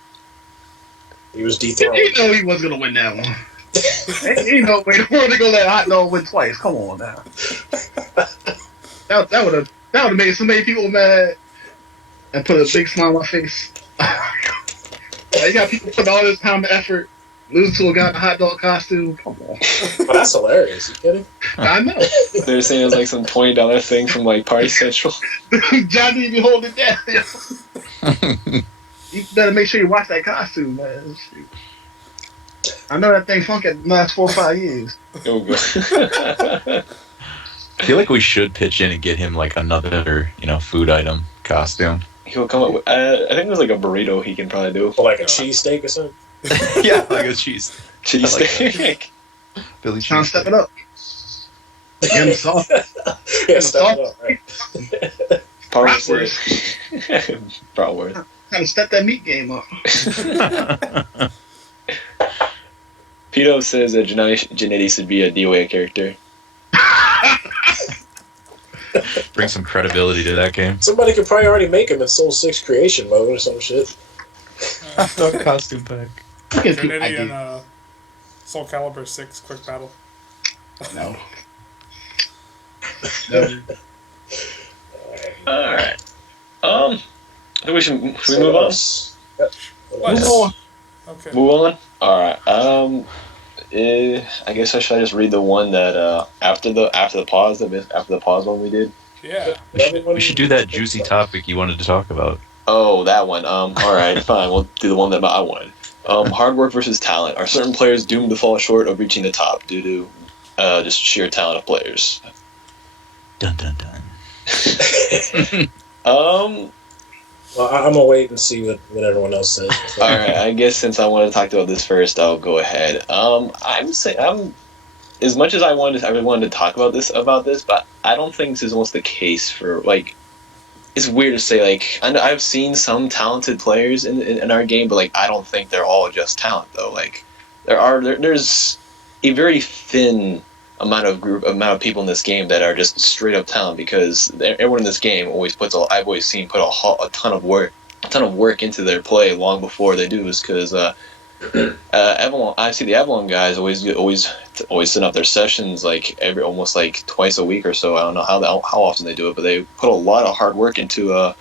he was You dethroned. know he was gonna win that one. Ain't no way the world to go let Hot Dog win twice. Come on now. That would have made so many people mad and put a big smile on my face. You got people putting all this time and effort, losing to a guy in a hot dog costume. Come on. Oh, that's hilarious. You kidding? I know. They're saying it's like some $20 thing from like Party Central. Johnny be holding it down. You better make sure you watch that costume, man. Shoot. I know that thing funky lasts 4 or 5 years. Oh, God. I feel like we should pitch in and get him like another, food item costume. He'll come up with. I think there's like a burrito he can probably do. Or like a cheesesteak or something? Yeah, like a cheese. Cheesesteak. Billy Trying to cheese. step it up. Get him soft. Yeah, step it up, right? Bratwurst. Bratwurst. Trying to step that meat game up. Pito says that Janetti should be a DOA character. Bring some credibility to that game. Somebody could probably already make him in Soul 6 creation mode or some shit. Dog costume pack. Trinity and Soul Calibur 6 quick battle. No. Alright. I think should we move on? Let's- Move on. Okay. Move on? Alright. I guess I should just read the one that after the pause one we did. Yeah. We should do that juicy topic you wanted to talk about. Oh, that one. Alright, fine. We'll do the one that I wanted. Hard work versus talent. Are certain players doomed to fall short of reaching the top due to just sheer talent of players? Dun dun dun. Well, I'm gonna wait and see what everyone else says. Alright, I guess since I wanted to talk about this first, I'll go ahead. I'm as much as I really wanted to talk about this, but I don't think this is almost the case for like. It's weird to say, like, I've seen some talented players in our game, but, like, I don't think they're all just talent, though. Like, there's a very thin amount of people in this game that are just straight up talent, because everyone in this game always I've always seen put a ton of work into their play long before they do, is because Avalon, I see the Avalon guys always set up their sessions like almost like twice a week or so. I don't know how often they do it, but they put a lot of hard work into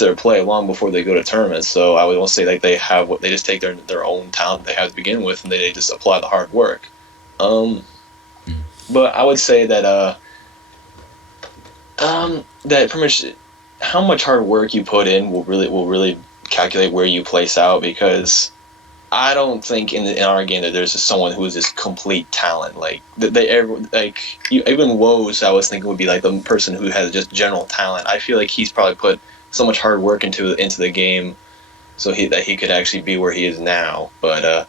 their play long before they go to tournaments. So I would say like they just take their own talent they have to begin with, and they just apply the hard work. But I would say that that pretty much how much hard work you put in will really calculate where you place out, because I don't think in our game that there's just someone who is just complete talent. Like even Woes, I was thinking would be like the person who has just general talent. I feel like he's probably put so much hard work into the game, so that he could actually be where he is now. But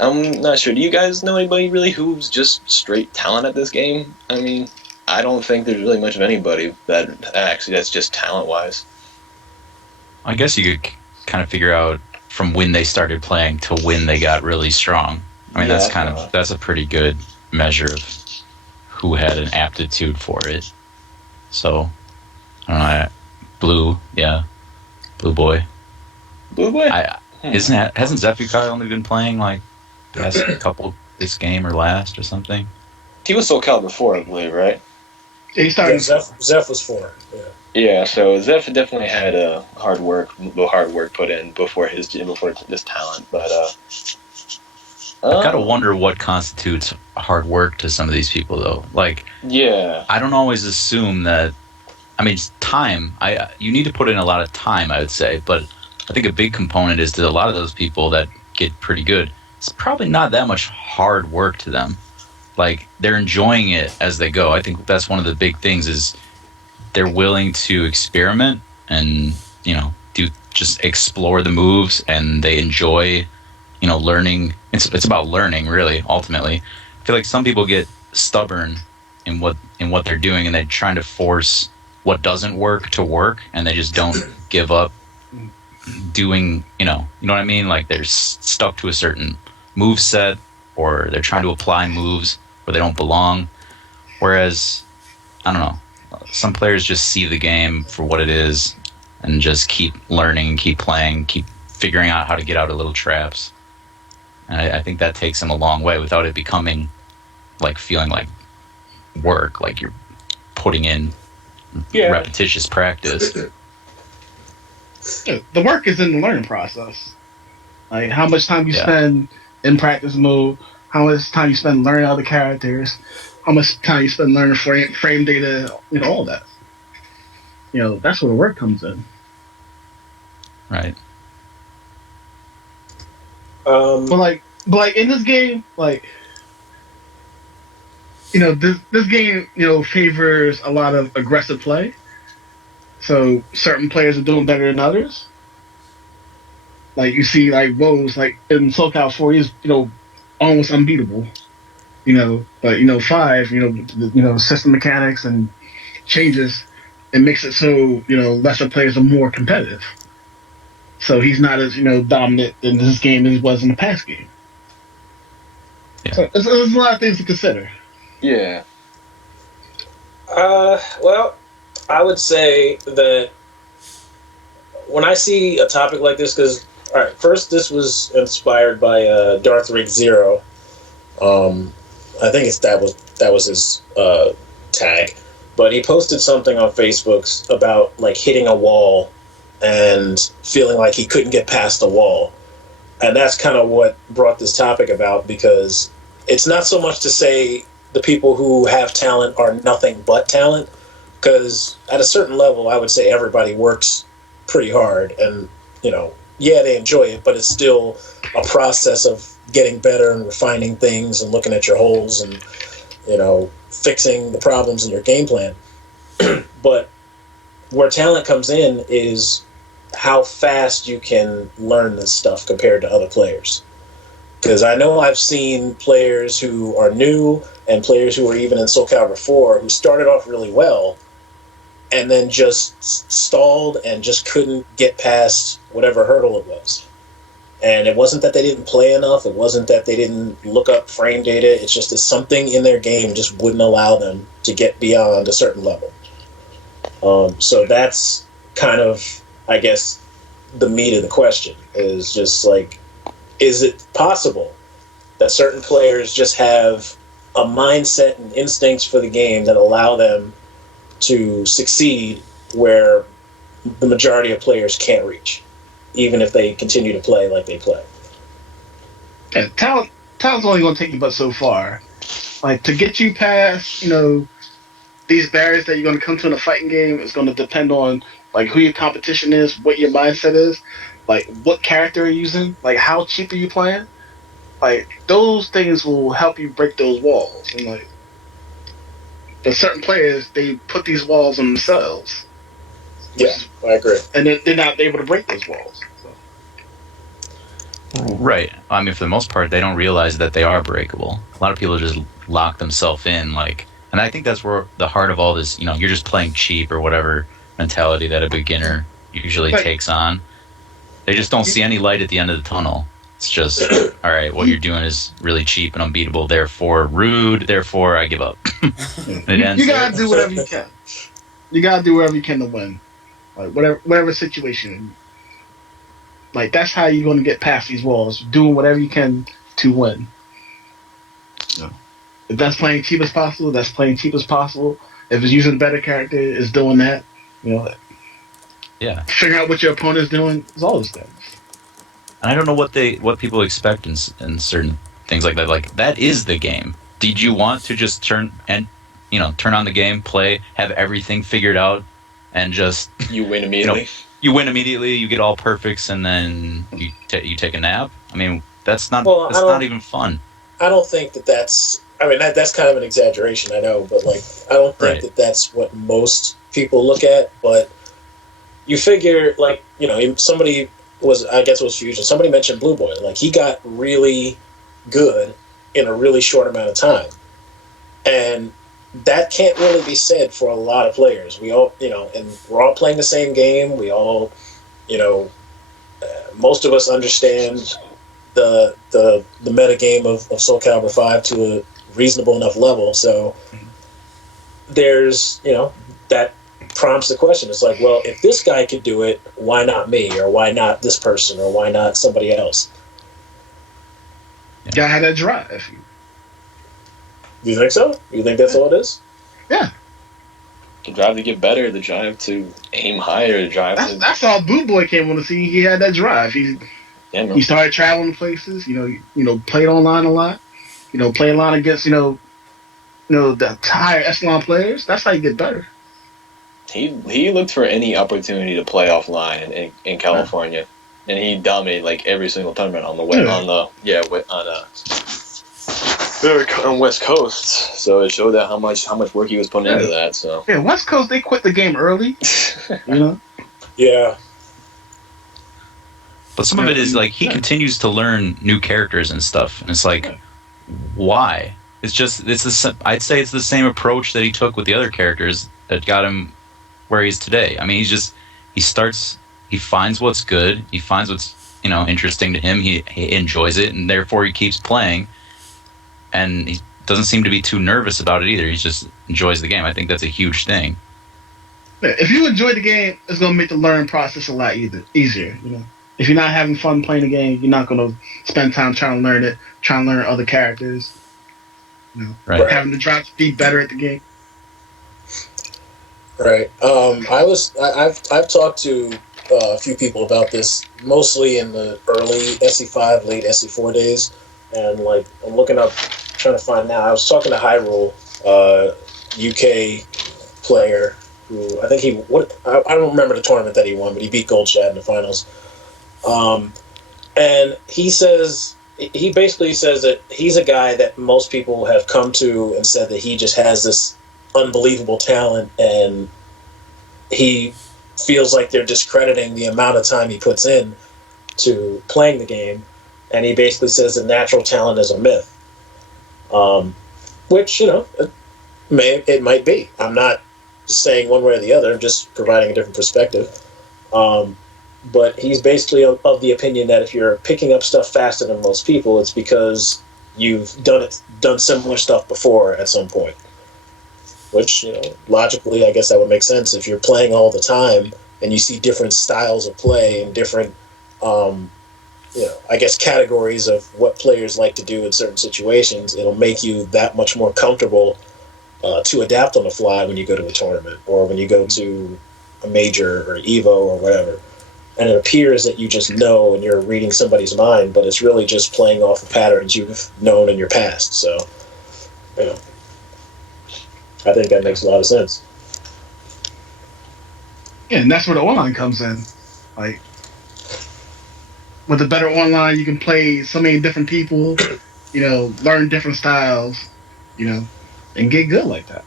I'm not sure. Do you guys know anybody really who's just straight talent at this game? I mean, I don't think there's really much of anybody that's just talent wise. I guess you could kind of figure out from when they started playing to when they got really strong. I mean, Yeah, that's a pretty good measure of who had an aptitude for it. So, I don't know. Blue boy. Blue boy. Hasn't Zephyr only been playing like past couple this game or last or something? He was Soul Calibur 4, I believe, right? He started. Zeph was 4. Yeah. Yeah, so Zeph definitely had hard work put in before his talent, but I gotta wonder what constitutes hard work to some of these people, though. Like, yeah, I don't always assume that. I mean, time. You need to put in a lot of time, I would say, but I think a big component is that a lot of those people that get pretty good, it's probably not that much hard work to them. Like, they're enjoying it as they go. I think that's one of the big things is they're willing to experiment and, just explore the moves, and they enjoy, learning. It's about learning, really, ultimately. I feel like some people get stubborn in what they're doing, and they're trying to force what doesn't work to work, and they just don't give up doing, you know what I mean? Like, they're stuck to a certain move set, or they're trying to apply moves where they don't belong. Whereas, I don't know, some players just see the game for what it is and just keep learning, keep playing, keep figuring out how to get out of little traps. And I think that takes them a long way without it becoming like feeling like work, like you're putting in repetitious practice. The work is in the learning process. Like how much time you spend in practice mode, how much time you spend learning other characters, how much time you spend learning frame data, all that. That's where the work comes in. Right. But like in this game, this game, favors a lot of aggressive play. So certain players are doing better than others. Like you see, like Rose, like in Soul Calibur 4, he's almost unbeatable. But 5, system mechanics and changes, it makes it so lesser players are more competitive. So he's not as dominant in this game as he was in the past game. Yeah. So there's a lot of things to consider. Yeah. Well, I would say that when I see a topic like this, because first this was inspired by Darth Rig Zero. I think that was his tag, but he posted something on Facebook about like hitting a wall and feeling like he couldn't get past the wall, and that's kind of what brought this topic about, because it's not so much to say the people who have talent are nothing but talent, because at a certain level, I would say everybody works pretty hard, and they enjoy it, but it's still a process of getting better and refining things and looking at your holes and fixing the problems in your game plan. But where talent comes in is how fast you can learn this stuff compared to other players. Because I know I've seen players who are new and players who are even in Soul Calibur 4 who started off really well and then just stalled and just couldn't get past whatever hurdle it was. And it wasn't that they didn't play enough. It wasn't that they didn't look up frame data. It's just that something in their game just wouldn't allow them to get beyond a certain level. So that's kind of, I guess, the meat of the question is just like, is it possible that certain players just have a mindset and instincts for the game that allow them to succeed where the majority of players can't reach, even if they continue to play like they play? Yeah, talent's only going to take you but so far. Like, to get you past, these barriers that you're going to come to in a fighting game is going to depend on, like, who your competition is, what your mindset is, like, what character you're using, like, how cheap are you playing. Like, those things will help you break those walls. And, like, for certain players, they put these walls on themselves. Yeah, I agree. And they're not able to break those walls. So. Right. I mean, for the most part, they don't realize that they are breakable. A lot of people just lock themselves in, like, and I think that's where the heart of all this, you're just playing cheap or whatever mentality that a beginner usually takes on. They just don't see any light at the end of the tunnel. It's just, all right, what you're doing is really cheap and unbeatable, therefore rude, therefore I give up. You gotta do whatever you can. You gotta do whatever you can to win. Like whatever situation. Like that's how you're gonna get past these walls. Doing whatever you can to win. If that's playing cheap as possible, that's playing cheap as possible. If it's using a better character, it's doing that. Yeah. Figuring out what your opponent's doing is all those things. And I don't know what people expect in certain things like that. Like, that is the game. Did you want to just turn on the game, play, have everything figured out, and just you win immediately? You win immediately. You get all perfects, and then you take a nap. I mean, that's not even fun. I don't think that's. I mean, that's kind of an exaggeration, I know, but like, I don't think that that's what most people look at. But you figure, like, somebody was, I guess it was Fusion. Somebody mentioned Blue Boy. Like, he got really good in a really short amount of time, and that can't really be said for a lot of players. We all, and we're all playing the same game. We all, most of us understand the meta game of Soul Calibur 5 to a reasonable enough level. So there's, that prompts the question. It's like, well, if this guy could do it, why not me? Or why not this person? Or why not somebody else? You gotta have that drive. Do you think so? You think that's all it is? Yeah. The drive to get better, the drive to aim higher, the drive that's how Blue Boy came on the scene. He had that drive. He started traveling places, played online a lot. Play online against, the higher echelon players. That's how you get better. He looked for any opportunity to play offline in California, and he dominated like every single tournament on West Coast. So it showed that how much work he was putting into that. So West Coast, they quit the game early. Yeah. But some of it is like he continues to learn new characters and stuff, and it's like, why? I'd say it's the same approach that he took with the other characters that got him where he is today. I mean, he finds what's good, he finds what's interesting to him, he enjoys it, and therefore he keeps playing, and he doesn't seem to be too nervous about it either. He just enjoys the game. I think that's a huge thing. If you enjoy the game, it's going to make the learning process a lot easier. If you're not having fun playing the game, you're not going to spend time trying to learn it, trying to learn other characters. Having to try to be better at the game. Right. I've talked to a few people about this, mostly in the early SE5, late SE4 days, and like I'm looking up, trying to find now. I was talking to Hyrule, UK player who I think I don't remember the tournament that he won, but he beat Goldshad in the finals. And he basically says that he's a guy that most people have come to and said that he just has this unbelievable talent, and he feels like they're discrediting the amount of time he puts in to playing the game, and he basically says that natural talent is a myth. Which, it might be. I'm not saying one way or the other, I'm just providing a different perspective. But he's basically of the opinion that if you're picking up stuff faster than most people, it's because you've done similar stuff before at some point. Which, logically, I guess that would make sense. If you're playing all the time and you see different styles of play and different, I guess, categories of what players like to do in certain situations, it'll make you that much more comfortable to adapt on the fly when you go to a tournament or when you go to a major or EVO or whatever. And it appears that you just know and you're reading somebody's mind, but it's really just playing off the patterns you've known in your past. So, I think that makes a lot of sense. Yeah, and that's where the online comes in. Like, with the better online, you can play so many different people, learn different styles, and get good like that.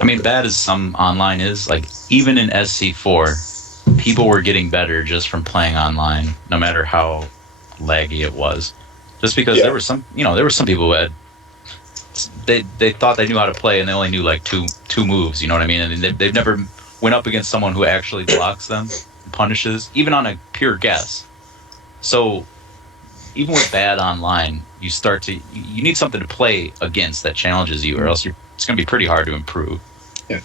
I mean, bad as some online is, like, even in SC4, people were getting better just from playing online, no matter how laggy it was. Just because there were some people who had, they thought they knew how to play and they only knew like two moves, you know what I mean? And they've never went up against someone who actually blocks them. punishes, even on a pure guess. So even with bad online, you need something to play against that challenges you, or else it's going to be pretty hard to improve. Yeah.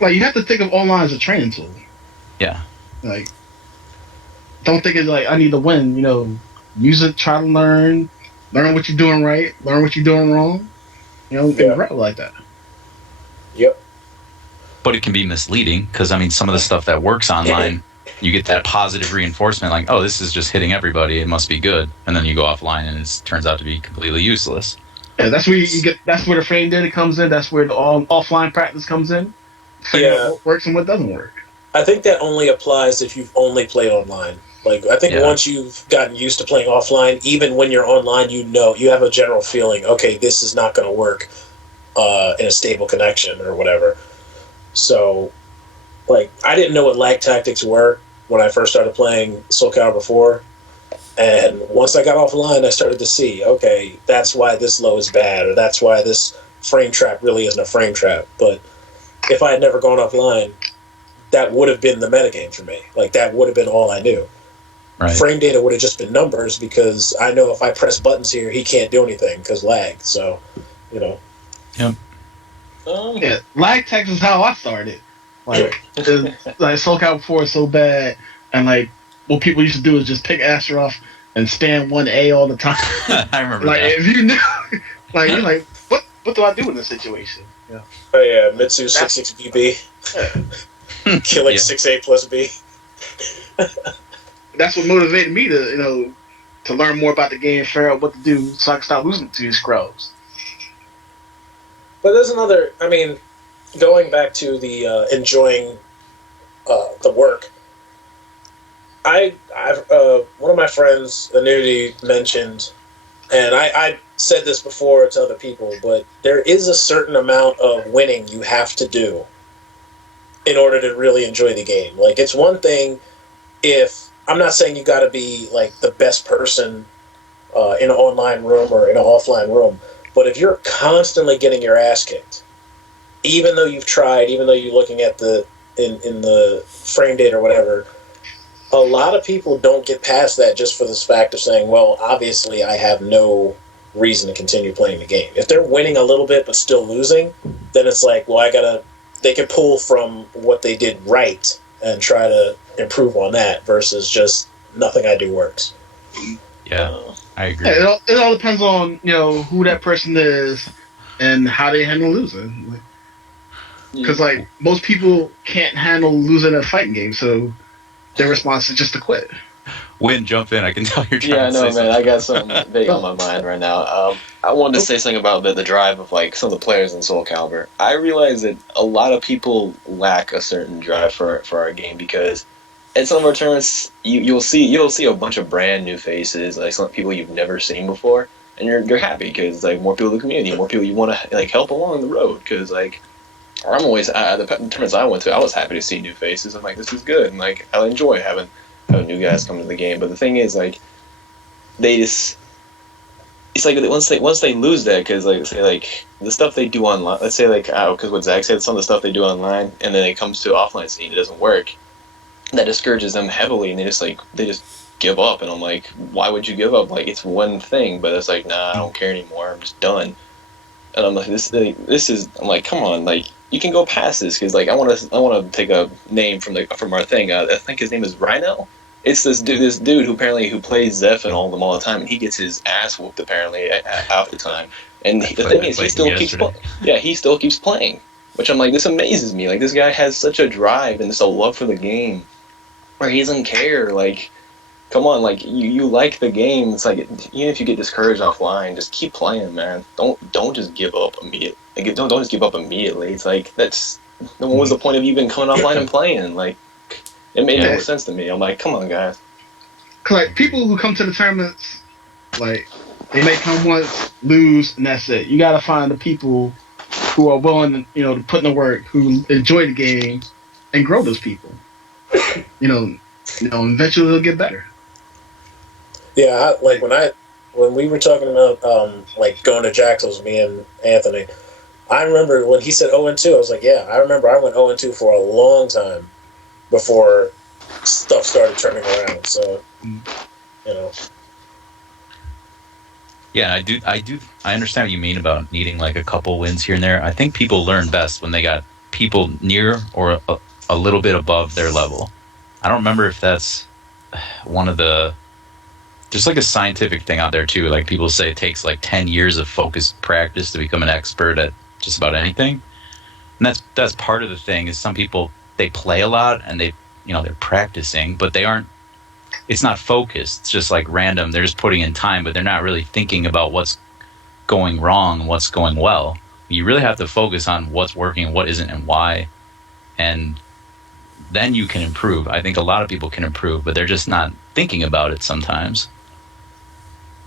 Like, you have to think of online as a training tool. Yeah. Like, don't think it's like, I need to win, use it, try to learn what you're doing right, learn what you're doing wrong, and grow like that. Yep. But it can be misleading, because, some of the stuff that works online, you get that positive reinforcement, like, oh, this is just hitting everybody, it must be good. And then you go offline, and it turns out to be completely useless. Yeah, that's where that's where the frame data comes in, that's where the offline practice comes in. Figure out what works and what doesn't work. I think that only applies if you've only played online. Like, I think once you've gotten used to playing offline, even when you're online, you have a general feeling, okay, this is not going to work in a stable connection or whatever. So, like, I didn't know what lag tactics were when I first started playing Soul Calibur 4. And once I got offline, I started to see, okay, that's why this low is bad, or that's why this frame trap really isn't a frame trap. But if I had never gone offline, that would have been the metagame for me. Like, that would have been all I knew. Right. Frame data would have just been numbers, because I know if I press buttons here, he can't do anything because lag. So, Yep. Yeah, lag tactics is how I started. Like, Soul Calibur 4 is so bad, and like what people used to do is just pick Astaroth and spam 1A all the time. I remember like, that. if you knew, like, you're like, what do I do in this situation? Yeah. Oh yeah, Mitsu 66BB. Killing 6A plus B. That's what motivated me to, to learn more about the game, figure out what to do, so I can stop losing to these scrubs. But there's another, going back to the enjoying the work. I've one of my friends, Nitti, mentioned, and I said this before to other people, but there is a certain amount of winning you have to do in order to really enjoy the game. Like, it's one thing if, I'm not saying you got to be like the best person in an online room or in an offline room, but if you're constantly getting your ass kicked, even though you've tried, even though you're looking at in the frame data or whatever, a lot of people don't get past that just for this fact of saying, well, obviously I have no reason to continue playing the game. If they're winning a little bit but still losing, then it's like, well, they can pull from what they did right and try to improve on that versus just nothing I do works. Yeah, I agree. Yeah, it all depends on, who that person is and how they handle losing. Because, like, most people can't handle losing a fighting game, so their response is just to quit. Win, jump in. I can tell you're trying to say something. I got something big on my mind right now. I wanted to say something about the drive of, like, some of the players in Soul Calibur. I realize that a lot of people lack a certain drive for our game, because at some of our tournaments, you'll see a bunch of brand new faces, like some people you've never seen before, and you're happy because, like, more people in the community, more people you want to, like, help along the road, because, like, I'm always the tournaments I went to, I was happy to see new faces. I'm like, this is good, and, like, I enjoy having new guys come to the game. But the thing is, like, it's like once they lose that, because, like, say, like, the stuff they do online, let's say, like, because what Zach said, some of the stuff they do online, and then it comes to offline scene, it doesn't work. That discourages them heavily, and they just give up. And I'm like, why would you give up? Like, it's one thing, but it's like, nah, I don't care anymore, I'm just done. And I'm like, this is, I'm like, come on, like, you can go past this, because, like, I want to take a name from our thing. I think his name is Rhino. It's this dude who plays Zeph and all of them all the time, and he gets his ass whooped apparently half the time. And the thing is, he still keeps playing, which I'm like, this amazes me. Like, this guy has such a drive and such a love for the game, where he doesn't care. Like, come on, like, you like the game. It's like, even if you get discouraged offline, just keep playing, man. Don't just give up immediately. Like, don't just give up immediately. It's like, what was the point of you even coming offline and playing? Like, it made no sense to me. I'm like, come on, guys. Cause, like, people who come to the tournaments, like, they may come once, lose, and that's it. You gotta find the people who are willing, to put in the work, who enjoy the game, and grow those people. Eventually they'll get better. Yeah, when we were talking about like going to Jaxos, me and Anthony, I remember when he said 0-2, I was like, yeah, I remember I went 0-2 for a long time before stuff started turning around. So, you know. Yeah, I understand what you mean about needing like a couple wins here and there. I think people learn best when they got people near or a little bit above their level. I don't remember if that's one of the... There's like a scientific thing out there too. Like people say it takes like 10 years of focused practice to become an expert at just about anything. And that's part of the thing is some people, they play a lot and they're practicing, but they aren't... It's not focused. It's just like random. They're just putting in time, but they're not really thinking about what's going wrong and what's going well. You really have to focus on what's working and what isn't and why. And then you can improve. I think a lot of people can improve, but they're just not thinking about it sometimes.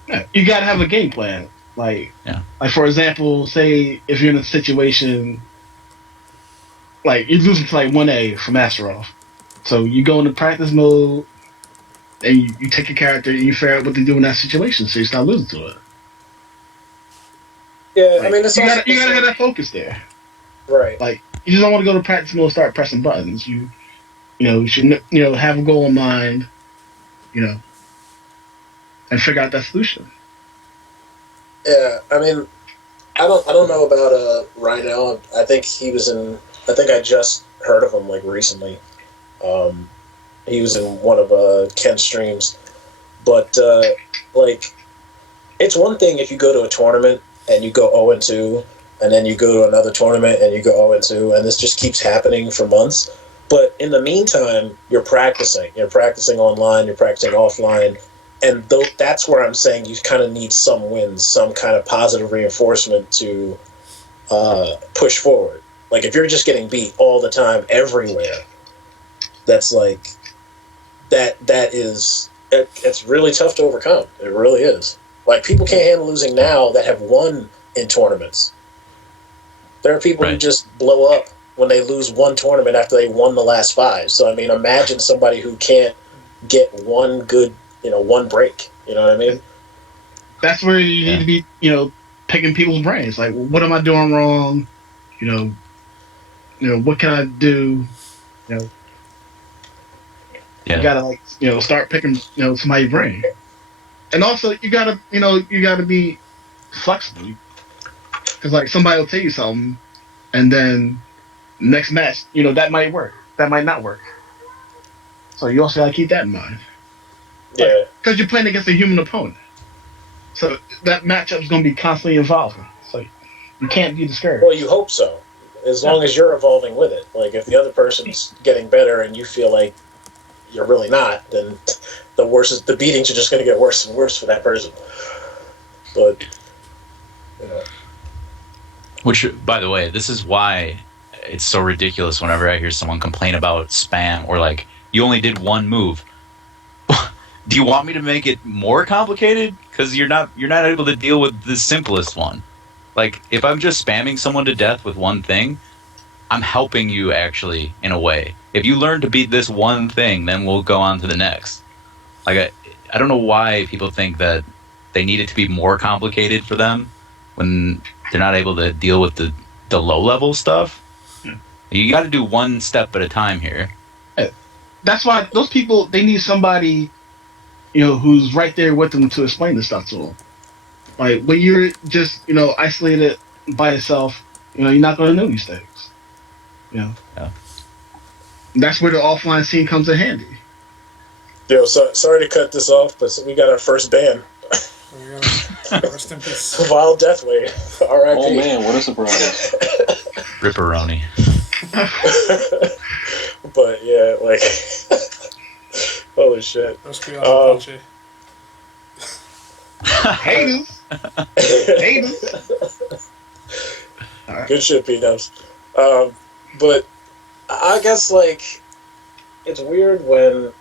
Yeah, you got to have a game plan. Like for example, say if you're in a situation like you're losing to like 1A from Astaroth. So you go into practice mode, and you take your character and you figure out what to do in that situation, so you start losing to it. Yeah, like, I mean, you gotta have that focus there, right? Like you just don't want to go to practice mode and start pressing buttons. You should have a goal in mind, and figure out that solution. Yeah, I mean, I don't know about Rydell. I think he was in. I think I just heard of him like recently. He was in one of Ken's streams, but like, it's one thing if you go to a tournament and you go 0-2, and then you go to another tournament and you go 0-2, and this just keeps happening for months. But in the meantime, you're practicing. You're practicing online. You're practicing offline, and that's where I'm saying you kind of need some wins, some kind of positive reinforcement to push forward. Like if you're just getting beat all the time, everywhere, that's like. It's really tough to overcome. It really is. Like, people can't handle losing now that have won in tournaments. There are people who just blow up when they lose one tournament after they won the last 5. So, I mean, imagine somebody who can't get one good, one break. You know what I mean? That's where you need to be, picking people's brains. Like, what am I doing wrong? What can I do? You gotta start picking somebody's brain, and also you gotta be flexible, because like somebody will tell you something, and then next match that might work, that might not work. So you also gotta keep that in mind. Yeah, because you're playing against a human opponent, so that matchup is gonna be constantly evolving. So you can't be discouraged. Well, you hope so, as long as you're evolving with it. Like if the other person's getting better and you feel like you're really not, then the beatings are just going to get worse and worse for that person. But, Which, by the way, this is why it's so ridiculous whenever I hear someone complain about spam or like, you only did one move. Do you want me to make it more complicated? Because you're not able to deal with the simplest one. Like, if I'm just spamming someone to death with one thing, I'm helping you actually in a way. If you learn to beat this one thing, then we'll go on to the next. Like I don't know why people think that they need it to be more complicated for them when they're not able to deal with the low level stuff. You got to do one step at a time here. That's why those people, they need somebody who's right there with them to explain this stuff to them. Like when you're just isolated by yourself, you're not going to know these things. Yeah. That's where the offline scene comes in handy. Yo, sorry to cut this off, but we got our first ban. Rest in peace. Wild Deathway. R.I.P. Oh man, what a surprise. Ripperoni. But yeah, like, holy shit. Let's be honest, Haters. Good shit, P-Dubs. But I guess, like, it's weird when,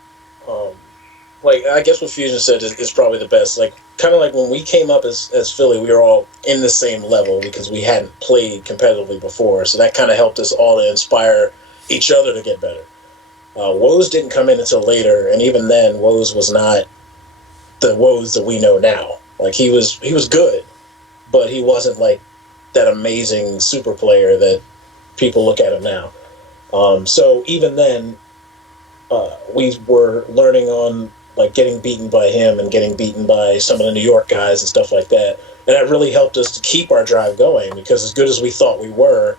like, I guess what Fusion said is probably the best. Like, kind of like when we came up as Philly, we were all in the same level because we hadn't played competitively before. So that kind of helped us all to inspire each other to get better. Woes didn't come in until later, and even then, Woes was not the Woes that we know now. Like, he was good, but he wasn't, like, that amazing super player that people look at him now. So even then, we were learning on like getting beaten by him and getting beaten by some of the New York guys and stuff like that. And that really helped us to keep our drive going, because as good as we thought we were,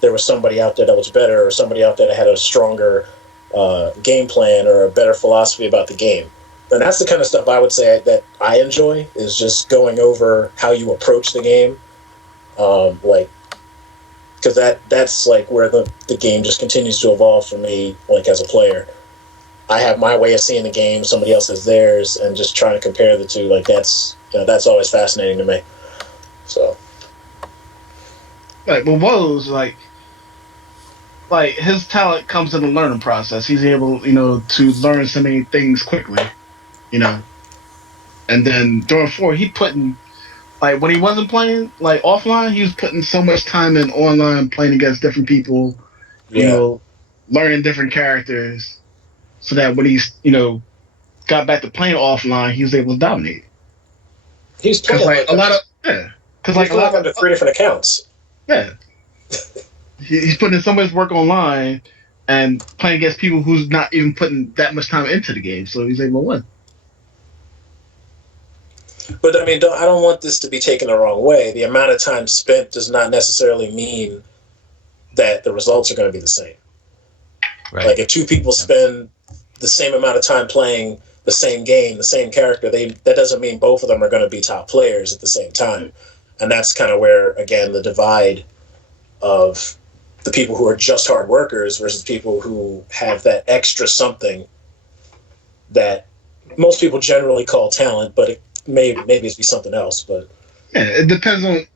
there was somebody out there that was better, or somebody out there that had a stronger game plan or a better philosophy about the game. And that's the kind of stuff I would say that I enjoy, is just going over how you approach the game. Like, because that's like where the game just continues to evolve for me, like as a player. I have my way of seeing the game, somebody else has theirs, and just trying to compare the two, like that's always fascinating to me. So, like, well, Woes, like his talent comes in the learning process. He's able, to learn so many things quickly, and then during 4, he putting, like, when he wasn't playing, like, offline, he was putting so much time in online, playing against different people, learning different characters, so that when he's, got back to playing offline, he was able to dominate. He's playing like a lot of, because like a lot under 3 different accounts. Yeah. He's putting in so much work online and playing against people who's not even putting that much time into the game, so he's able to win. But I mean, I don't want this to be taken the wrong way. The amount of time spent does not necessarily mean that the results are going to be the same. Right. Like if 2 people spend the same amount of time playing the same game, the same character, that doesn't mean both of them are going to be top players at the same time. And that's kind of where, again, the divide of the people who are just hard workers versus people who have that extra something that most people generally call talent, but it maybe it's be something else. But yeah, it depends on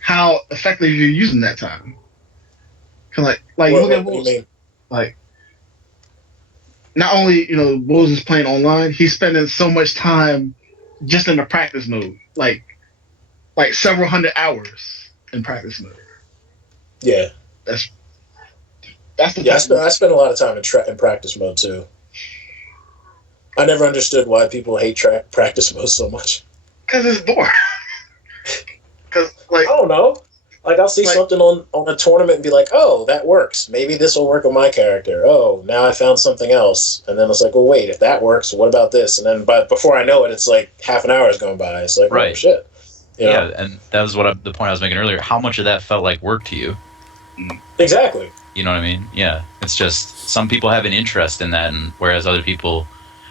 how effective you're using that time. Cause like what look at do you Wolves. mean? Like, not only Wolves is playing online, he's spending so much time just in the practice mode, like several hundred hours in practice mode. Yeah, that's the I spent a lot of time in practice mode too. I never understood why people hate practice mode so much. Because it's boring. Because I don't know. Like I'll see something on a tournament and be like, "Oh, that works. Maybe this will work with my character." Oh, now I found something else, and then it's like, "Well, wait. If that works, what about this?" And then, but before I know it, it's like half an hour is going by. It's like, right. Oh shit. Yeah, and that was the point I was making earlier. How much of that felt like work to you? Exactly. You know what I mean? Yeah. It's just some people have an interest in that, and whereas other people,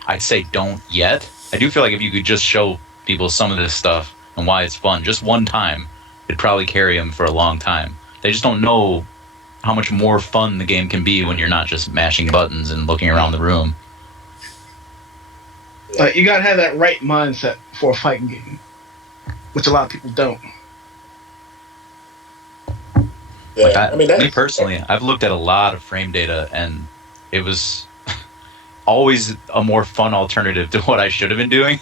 I'd say, don't yet. I do feel like if you could just show people some of this stuff and why it's fun, just one time, it'd probably carry them for a long time. They just don't know how much more fun the game can be when you're not just mashing buttons and looking around the room. Like, you gotta have that right mindset for a fighting game, which a lot of people don't. Yeah, Me personally, I've looked at a lot of frame data, and it was always a more fun alternative to what I should have been doing.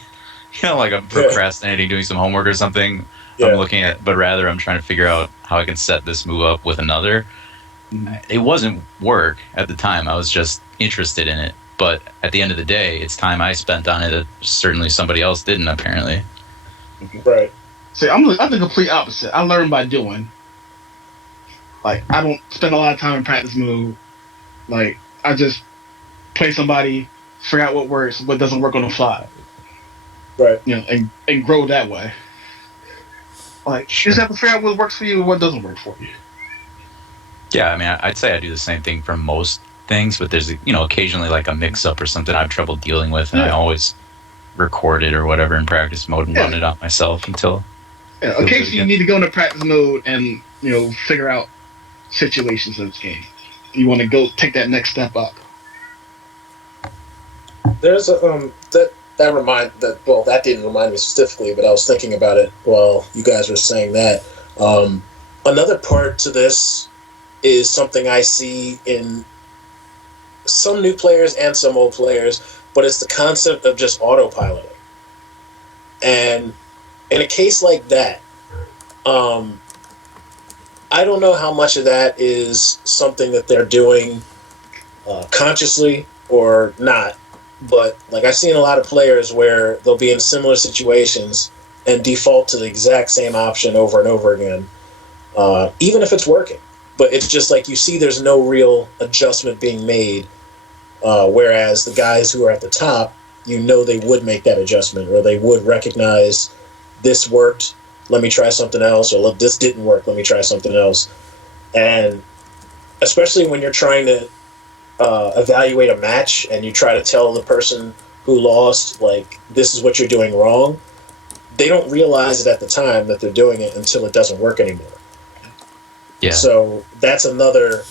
Like I'm procrastinating, doing some homework or something. Yeah. I'm looking at, but rather I'm trying to figure out how I can set this move up with another. It wasn't work at the time. I was just interested in it. But at the end of the day, it's time I spent on it that certainly somebody else didn't, apparently. Right. See, I'm the complete opposite. I learn by doing. Like, I don't spend a lot of time in practice mode. Like, I just play somebody, figure out what works, what doesn't work on the fly. Right. And grow that way. Like, you just have to figure out what works for you and what doesn't work for you. Yeah, I mean, I'd say I do the same thing for most things, but there's, occasionally like a mix-up or something I have trouble dealing with, and I always record it or whatever in practice mode and run it out myself until... Yeah, occasionally you need to go into practice mode and, figure out situations in this game. You want to go take that next step up. There's a that didn't remind me specifically, but I was thinking about it while you guys were saying that. Another part to this is something I see in some new players and some old players, but it's the concept of just autopiloting. And in a case like that, I don't know how much of that is something that they're doing consciously or not, but like I've seen a lot of players where they'll be in similar situations and default to the exact same option over and over again, even if it's working. But it's just like you see there's no real adjustment being made Whereas the guys who are at the top, they would make that adjustment, or they would recognize this worked, let me try something else, or look, this didn't work, let me try something else. And especially when you're trying to evaluate a match and you try to tell the person who lost, like, this is what you're doing wrong, they don't realize it at the time that they're doing it until it doesn't work anymore. Yeah. So that's another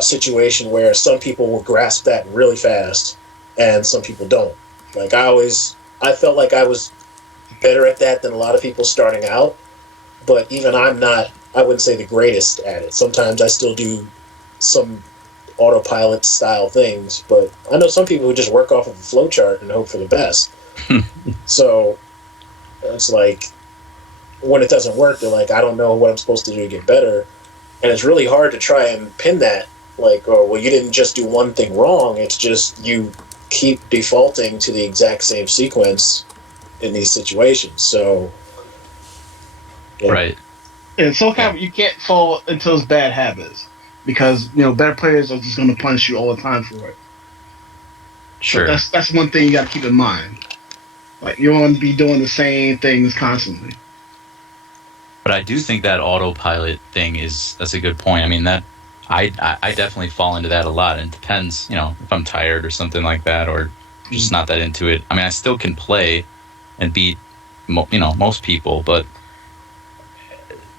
situation where some people will grasp that really fast and some people don't. Like, I felt like I was better at that than a lot of people starting out, but even I wouldn't say the greatest at it. Sometimes I still do some autopilot style things, but I know some people who just work off of a flowchart and hope for the best. So it's like, when it doesn't work, they're like, I don't know what I'm supposed to do to get better. And it's really hard to try and pin that, like, oh, well, you didn't just do one thing wrong, it's just you keep defaulting to the exact same sequence in these situations. So, yeah. Right. And so you can't fall into those bad habits, because better players are just going to punish you all the time for it. Sure. So that's one thing you got to keep in mind. Like, you don't want to be doing the same things constantly. But I do think that autopilot thing that's a good point. I mean, that I definitely fall into that a lot. And it depends, if I'm tired or something like that, or just not that into it. I mean, I still can play and beat, most people, but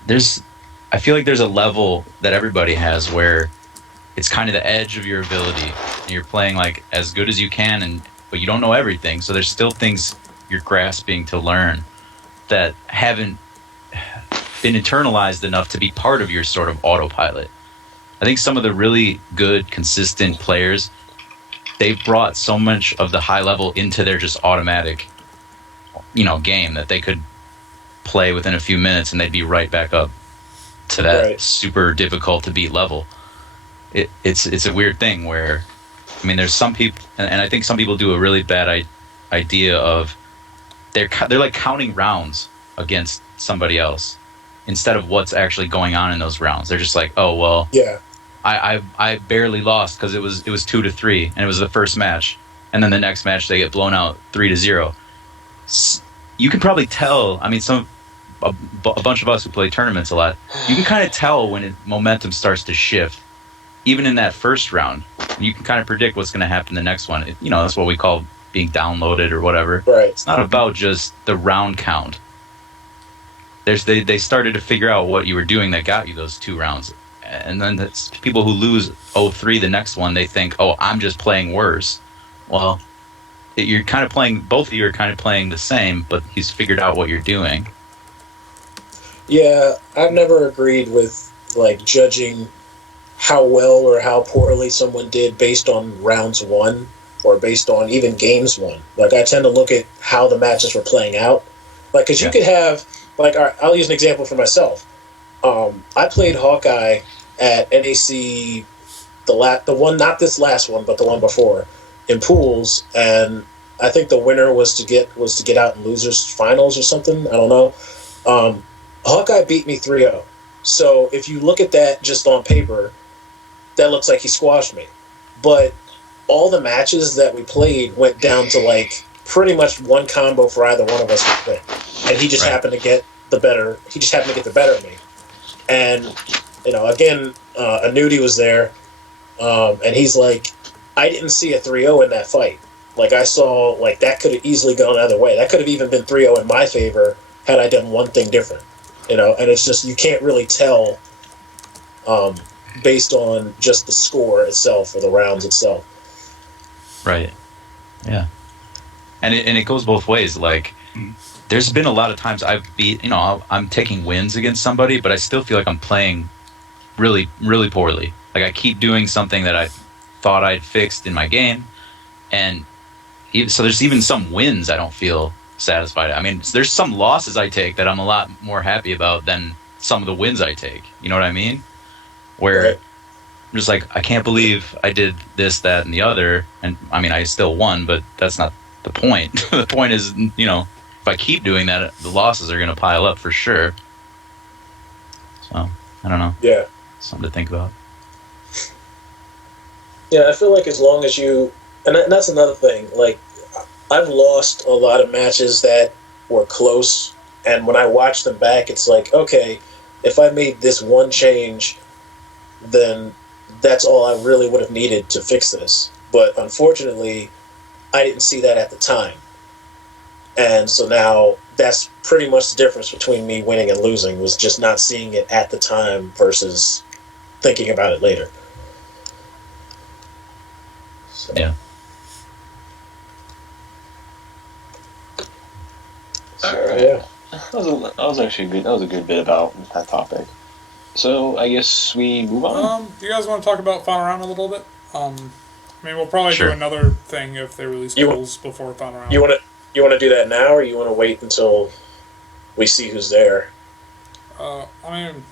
I feel like there's a level that everybody has where it's kind of the edge of your ability. And you're playing like as good as you can, but you don't know everything. So there's still things you're grasping to learn that haven't been internalized enough to be part of your sort of autopilot. I think some of the really good, consistent players, they've brought so much of the high level into their just automatic, game that they could play within a few minutes and they'd be right back up to that super difficult to beat level. It's a weird thing where, I mean, there's some people, and I think some people do a really bad idea of they're like counting rounds against somebody else instead of what's actually going on in those rounds. They're just like, oh well, yeah, I barely lost because it was 2-3 and it was the first match, and then the next match they get blown out 3-0. You can probably tell. I mean, a bunch of us who play tournaments a lot, you can kind of tell when momentum starts to shift. Even in that first round, you can kind of predict what's going to happen in the next one. That's what we call being downloaded or whatever. Right. It's not about just the round count. They started to figure out what you were doing that got you those 2 rounds. And then that's people who lose 0-3 the next one, they think, oh, I'm just playing worse. Well, you're kind of playing, both of you are kind of playing the same, but he's figured out what you're doing. Yeah, I've never agreed with, like, judging how well or how poorly someone did based on rounds won or based on even games won. Like, I tend to look at how the matches were playing out. Like, because you could have, like, all right, I'll use an example for myself. I played Hawkeye at NAC, the one, not this last one, but the one before, in pools, and I think the winner was to get out in losers finals or something. I don't know. Hawkeye beat me 3-0. So if you look at that just on paper, that looks like he squashed me. But all the matches that we played went down to, like, pretty much one combo for either one of us to win. And he just happened to get the better. He just happened to get the better of me. And, again, Anuti was there, and he's like, I didn't see a 3-0 in that fight. Like, I saw, like, that could have easily gone the other way. That could have even been 3-0 in my favor had I done one thing different. And it's just, you can't really tell based on just the score itself or the rounds itself. Right. Yeah. And it goes both ways. Like, there's been a lot of times I've I'm taking wins against somebody, but I still feel like I'm playing really, really poorly. Like, I keep doing something that I thought I'd fixed in my game, and so there's even some wins I don't feel satisfied. I mean, there's some losses I take that I'm a lot more happy about than some of the wins I take. You know what I mean? Where I'm just like, I can't believe I did this, that, and the other, and I mean, I still won, but that's not the point. The point is, if I keep doing that, the losses are going to pile up for sure. So, I don't know. Yeah. Something to think about. Yeah, I feel like as long as you, and that's another thing. Like, I've lost a lot of matches that were close, and when I watch them back, it's like, okay, if I made this one change, then that's all I really would have needed to fix this. But unfortunately, I didn't see that at the time. And so now that's pretty much the difference between me winning and losing, was just not seeing it at the time versus thinking about it later. So. Yeah. Alright. Yeah. That was actually good. That was a good bit about that topic. So I guess we move on. Do you guys want to talk about Final Round a little bit? I mean, we'll probably Sure. do another thing if they release polls before Final Round. You want to do that now, or you want to wait until we see who's there? I mean,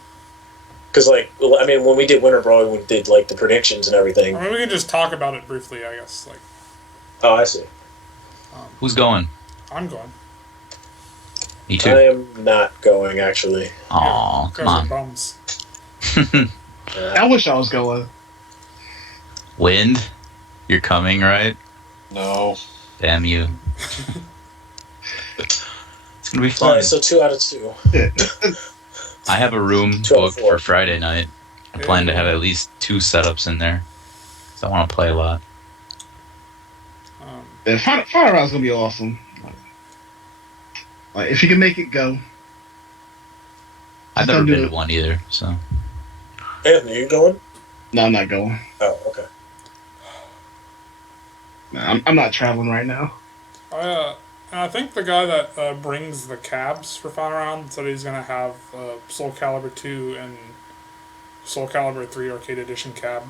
Because when we did Winter Brawl, we did like the predictions and everything. we can just talk about it briefly, I guess. Like, Oh, I see. Who's going? I'm going. Me too. I am not going, actually. Aw, You come guys are on. bums. I wish I was going. Wind, you're coming, right? No. Damn you. It's gonna be All fun. right, so 2 out of 2. I have a room 2 out of booked 4. for Friday night. I plan to have at least 2 setups in there. So I want to play a lot. Yeah, Final Round's gonna be awesome. Like, if you can make it go. I've Just never don't do been it. to one either, so. Anthony, you going? No, I'm not going. Oh, okay. No, I'm not traveling right now. And I think the guy that brings the cabs for Final Round said he's going to have Soul Calibur 2 and Soul Calibur 3 Arcade Edition cab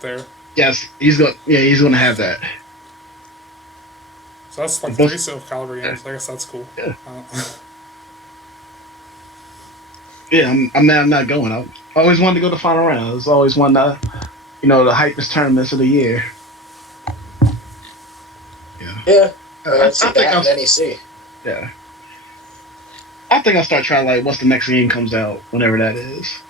there. Yes, he's gonna have that. So that's like Both- 3 Soul Calibur games. I guess that's cool. Yeah. Yeah, I'm not going. I always wanted to go to Final Round. It's always one of the hypest tournaments of the year. Yeah. I See think that I'll, and NEC. yeah. I think I'll start trying like once the next game comes out, whenever that is.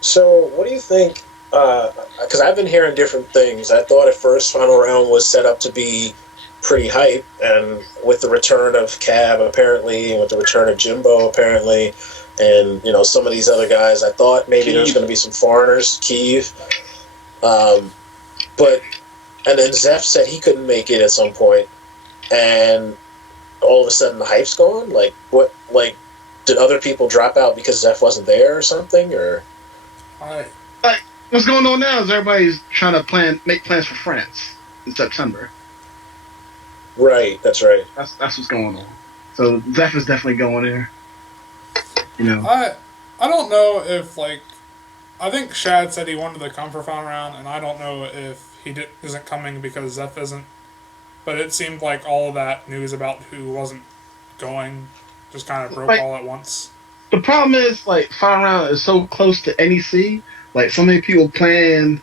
So, what do you think? Because I've been hearing different things. I thought at first Final Round was set up to be pretty hype, and with the return of Cab apparently, and with the return of Jimbo apparently, and some of these other guys, I thought maybe there's going to be some foreigners, Kiev, but and then Zeph said he couldn't make it at some point, and all of a sudden the hype's gone. Like what? Like did other people drop out because Zeph wasn't there or something? Or What's going on now is everybody's trying to make plans for France in September. right, that's right. That's what's going on. So Zeph is definitely going there. I don't know if I think Shad said he wanted to come for Final Round, and I don't know if he isn't coming because Zeph isn't. But it seemed like all of that news about who wasn't going just kind of broke all at once. The problem is Final Round is so close to NEC. So many people plan,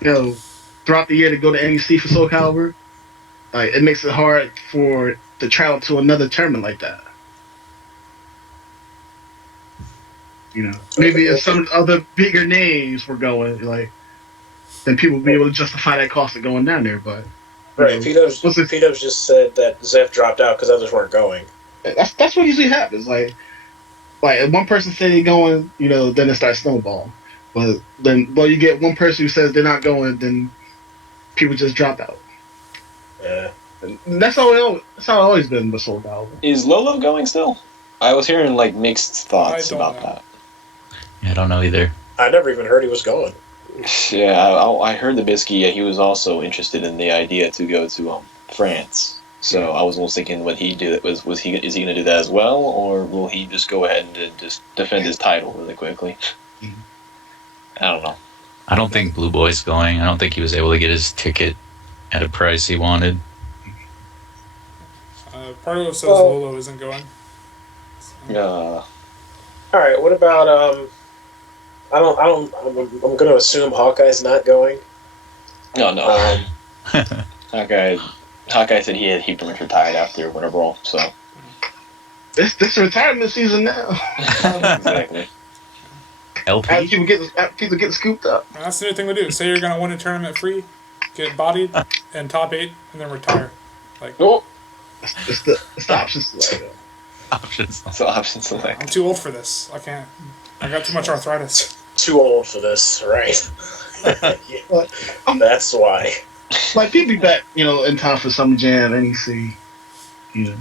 throughout the year to go to NEC for Soul Calibur. It makes it hard to travel to another tournament like that. Maybe if some other bigger names were going, then people would be able to justify that cost of going down there. But Right, P-Dubs just said that Zeph dropped out because others weren't going. that's what usually happens. If one person say they're going, then it starts snowballing. But then, you get one person who says they're not going, then people just drop out. Yeah. And that's how it's always been with Soul Calibur. Is Lolo going still? I was hearing mixed thoughts I don't about know. that. Yeah, I don't know either. I never even heard he was going. Yeah, I heard the Bisky. He was also interested in the idea to go to France. So I was almost thinking, would he do it? Is he going to do that as well, or will he just go ahead and just defend his title really quickly? I don't know. I don't think Blue Boy's going. I don't think he was able to get his ticket at a price he wanted. Pardo says Lolo isn't going. Uh, All right, what about I'm going to assume Hawkeye's not going. no. Hawkeye said he pretty much retired after Winter Brawl. So This retirement season now. exactly. LP. People get scooped up. And that's the new thing to do. Say you're going to win a tournament free, get bodied in top 8, and then retire. Like, Oh, It's the options select. Options. that's the option select. I'm too old for this. I can't. I got too much arthritis. Too old for this, right? But, That's why. like, people be back, in time for Summer Jam, NEC, Yeah,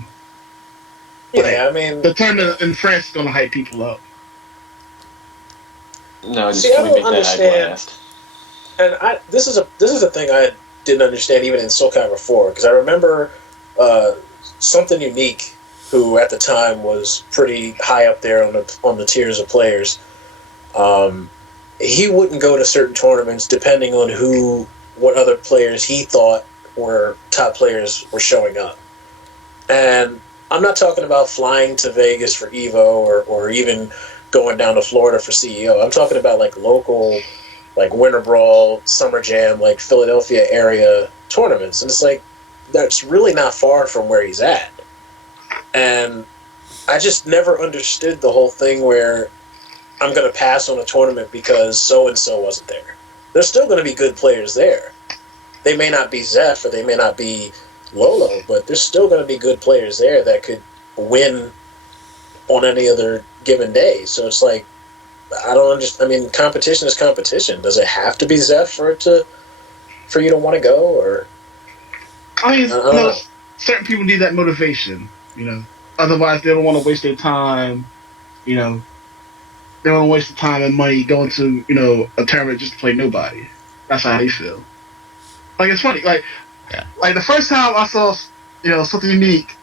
I mean, The tournament in France is going to hype people up. No, just See, I can we don't make that understand. hype last? and this is a thing I didn't understand even in SoCal before, because I remember something unique, who at the time was pretty high up there on the tiers of players. He wouldn't go to certain tournaments depending on what other players he thought were top players were showing up. And I'm not talking about flying to Vegas for Evo or even going down to Florida for CEO. I'm talking about like local, like Winter Brawl, Summer Jam, like Philadelphia area tournaments. And it's like, that's really not far from where he's at. And I just never understood the whole thing where I'm going to pass on a tournament because so-and-so wasn't there. There's still going to be good players there. They may not be Zeph or they may not be Lolo, but there's still going to be good players there that could win on any other given day. So it's like, I don't understand. I mean, competition is competition. Does it have to be Zeph for you to want to go? Or I mean, I don't know. certain people need that motivation, Otherwise, they don't want to waste their time, They don't want to waste the time and money going to, a tournament just to play nobody. That's how they feel. Like, it's funny. Like the first time I saw, something unique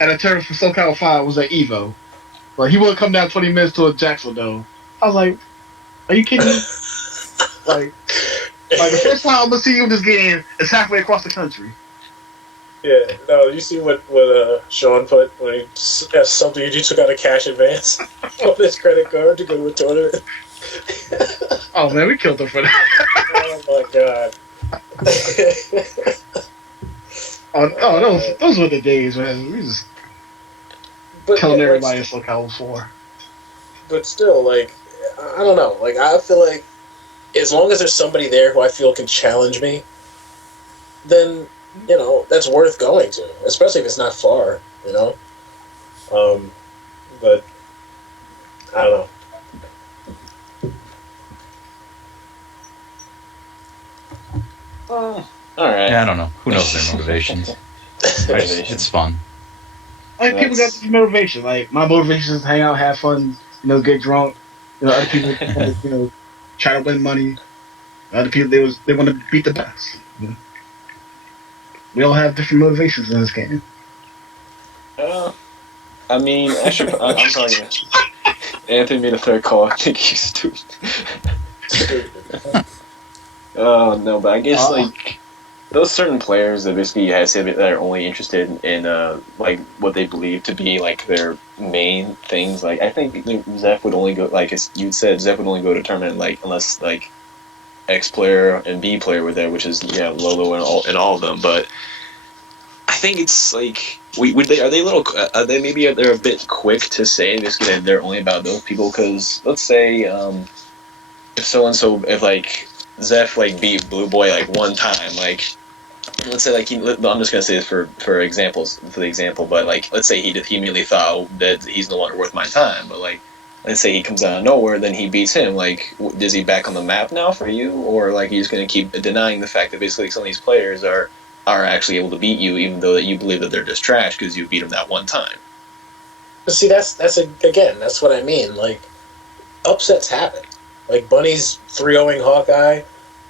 at a tournament for SoCal 5 was at Evo. Like, he wouldn't come down 20 minutes to a Jacksonville Dome. I was like, are you kidding me? like the first time I'm going to see you in this game is halfway across the country. Yeah, no, you see what Sean put when he asked something you took out a cash advance on his credit card to go to a tournament? Oh, man, we killed him for that. Oh, my God. Those were the days, man. We just But, killing yeah, everybody in SoCal before. But still, like, I don't know. Like, I feel like as long as there's somebody there who I feel can challenge me, then, that's worth going to, especially if it's not far, But, I don't know. All right. Yeah, I don't know. Who knows their motivations? It's fun. Like, people got different motivation. Like, my motivation is to hang out, have fun, get drunk. Other people, try to win money. Other people, they want to beat the best. We all have different motivations in this game. I mean, I'm telling you, Anthony made a third call. I think he's stupid. Oh no, but I guess like those certain players that basically say that are only interested in like what they believe to be like their main things. Like I think Zeph would only go, like as you said, Zeph would only go to tournament like unless like X player and B player were there, which is Lolo and all of them. But I think it's like they're a bit quick to say basically that they're only about those people, because let's say if so and so if like Zeph like beat Blue Boy like one time, like let's say like I'm just gonna say this for the example, but like let's say he immediately thought that he's no longer worth my time, but like let's say he comes out of nowhere, then he beats him. Like, is he back on the map now for you, or like he's gonna keep denying the fact that basically some of these players are actually able to beat you, even though that you believe that they're just trash because you beat them that one time? But see, that's what I mean. Like, upsets happen. Like, Bunny's 3-0ing Hawkeye.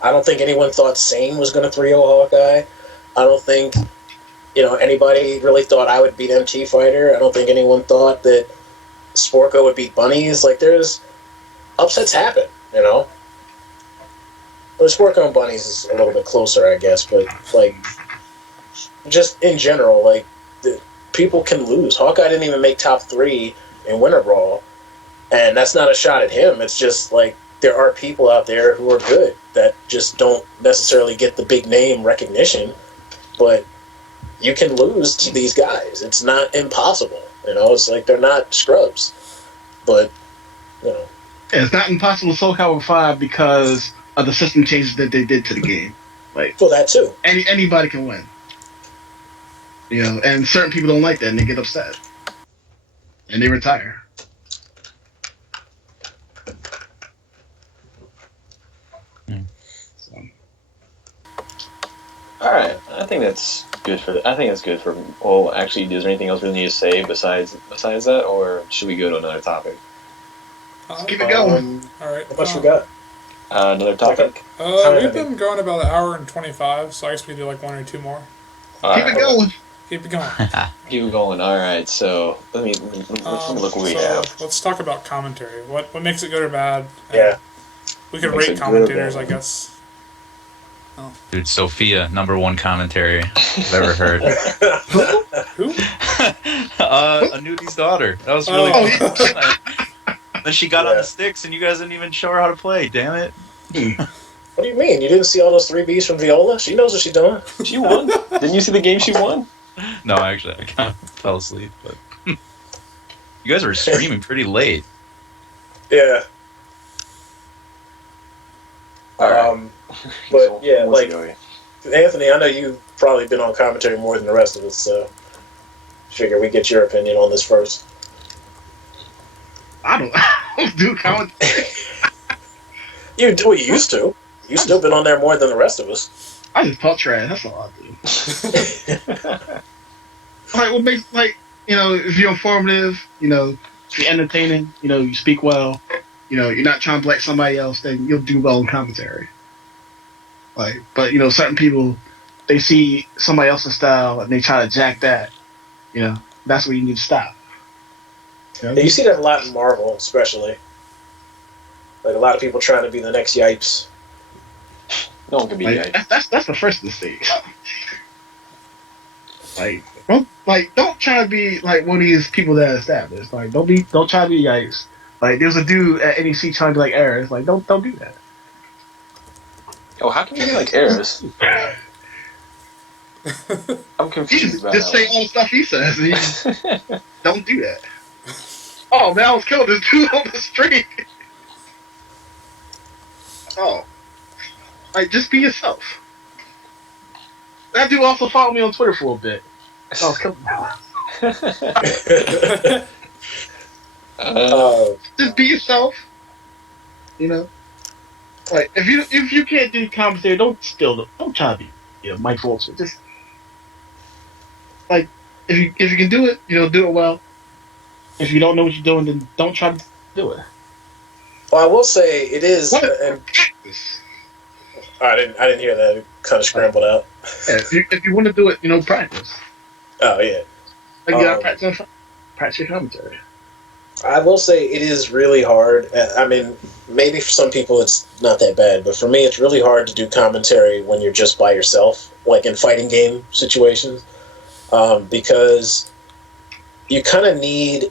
I don't think anyone thought Sane was going to 3-0 Hawkeye. I don't think, anybody really thought I would beat MT Fighter. I don't think anyone thought that Sporko would beat Bunnies. Like, there's upsets happen, Well, Sporko and Bunnies is a little bit closer, I guess, but, like, just in general, like, people can lose. Hawkeye didn't even make top 3 in Winter Brawl, and that's not a shot at him. It's just, like, there are people out there who are good that just don't necessarily get the big name recognition, but you can lose to these guys. It's not impossible, It's like they're not scrubs, but, it's not impossible to Soul Calibur 5 because of the system changes that they did to the game. Like, Well, that too. anybody can win. You know, and certain people don't like that and they get upset. And they retire. So. All right, I think that's good for. Well, actually, is there anything else we need to say besides that, or should we go to another topic? Keep it going. All right. How much we got? Another topic. We've been going about an hour and 25, so I guess we do like one or two more. Keep it going. Keep it going. Keep it going. All right, so let me look what we have. Let's talk about commentary. What makes it good or bad? Yeah. We could Makes rate it good or commentators, bad. I guess. Dude, Sophia, #1 commentary I've ever heard. Who? Anuti's daughter. That was really Oh. cool. Then she got on Yeah. the sticks, and you guys didn't even show her how to play. Damn it! What do you mean? You didn't see all those 3Bs from Viola? She knows what she's doing. She won. Didn't you see the game she won? No, actually, I kind of fell asleep. But you guys were streaming pretty late. Yeah. All right. But yeah, What's like it going? Anthony, I know you've probably been on commentary more than the rest of us, so figure we get your opinion on this first. I don't do commentary. You used to. You've still been on there more than the rest of us. I just talk trash. That's all I do. Like, what makes, like, you know, if you're informative, you know, you're entertaining, you know, you speak well, you know, you're not trying to like somebody else, then you'll do well in commentary. Like, but, you know, certain people, they see somebody else's style and they try to jack that, you know, that's where you need to stop. You know? You see that a lot in Marvel, especially. Like a lot of people trying to be the next Yipes. No one can be Like, gay. that's the first mistake. Don't try to be like one of these people that are established. Like, don't try to be Yikes. Like, there's a dude at NEC trying to be like Eris. Like, don't do that. Oh, how can you be like Eris? I'm confused about Just that say all the stuff he says. And don't do that. Oh man, I was killing this dude on the street. Oh, like, just be yourself. That dude also followed me on Twitter for a bit. I was killing him. Just be yourself. You know, like if you can't do commentary, don't try to be, you know, Mike Fulton. Just like if you can do it, you know, do it well. If you don't know what you're doing, then don't try to do it. Well, I will say it is. What? And I didn't hear that. It kind of scrambled out. Yeah, if you want to do it, you know, practice. Oh yeah. Like, you gotta practice your commentary. I will say it is really hard. I mean, maybe for some people it's not that bad, but for me it's really hard to do commentary when you're just by yourself, like in fighting game situations, because you kind of need,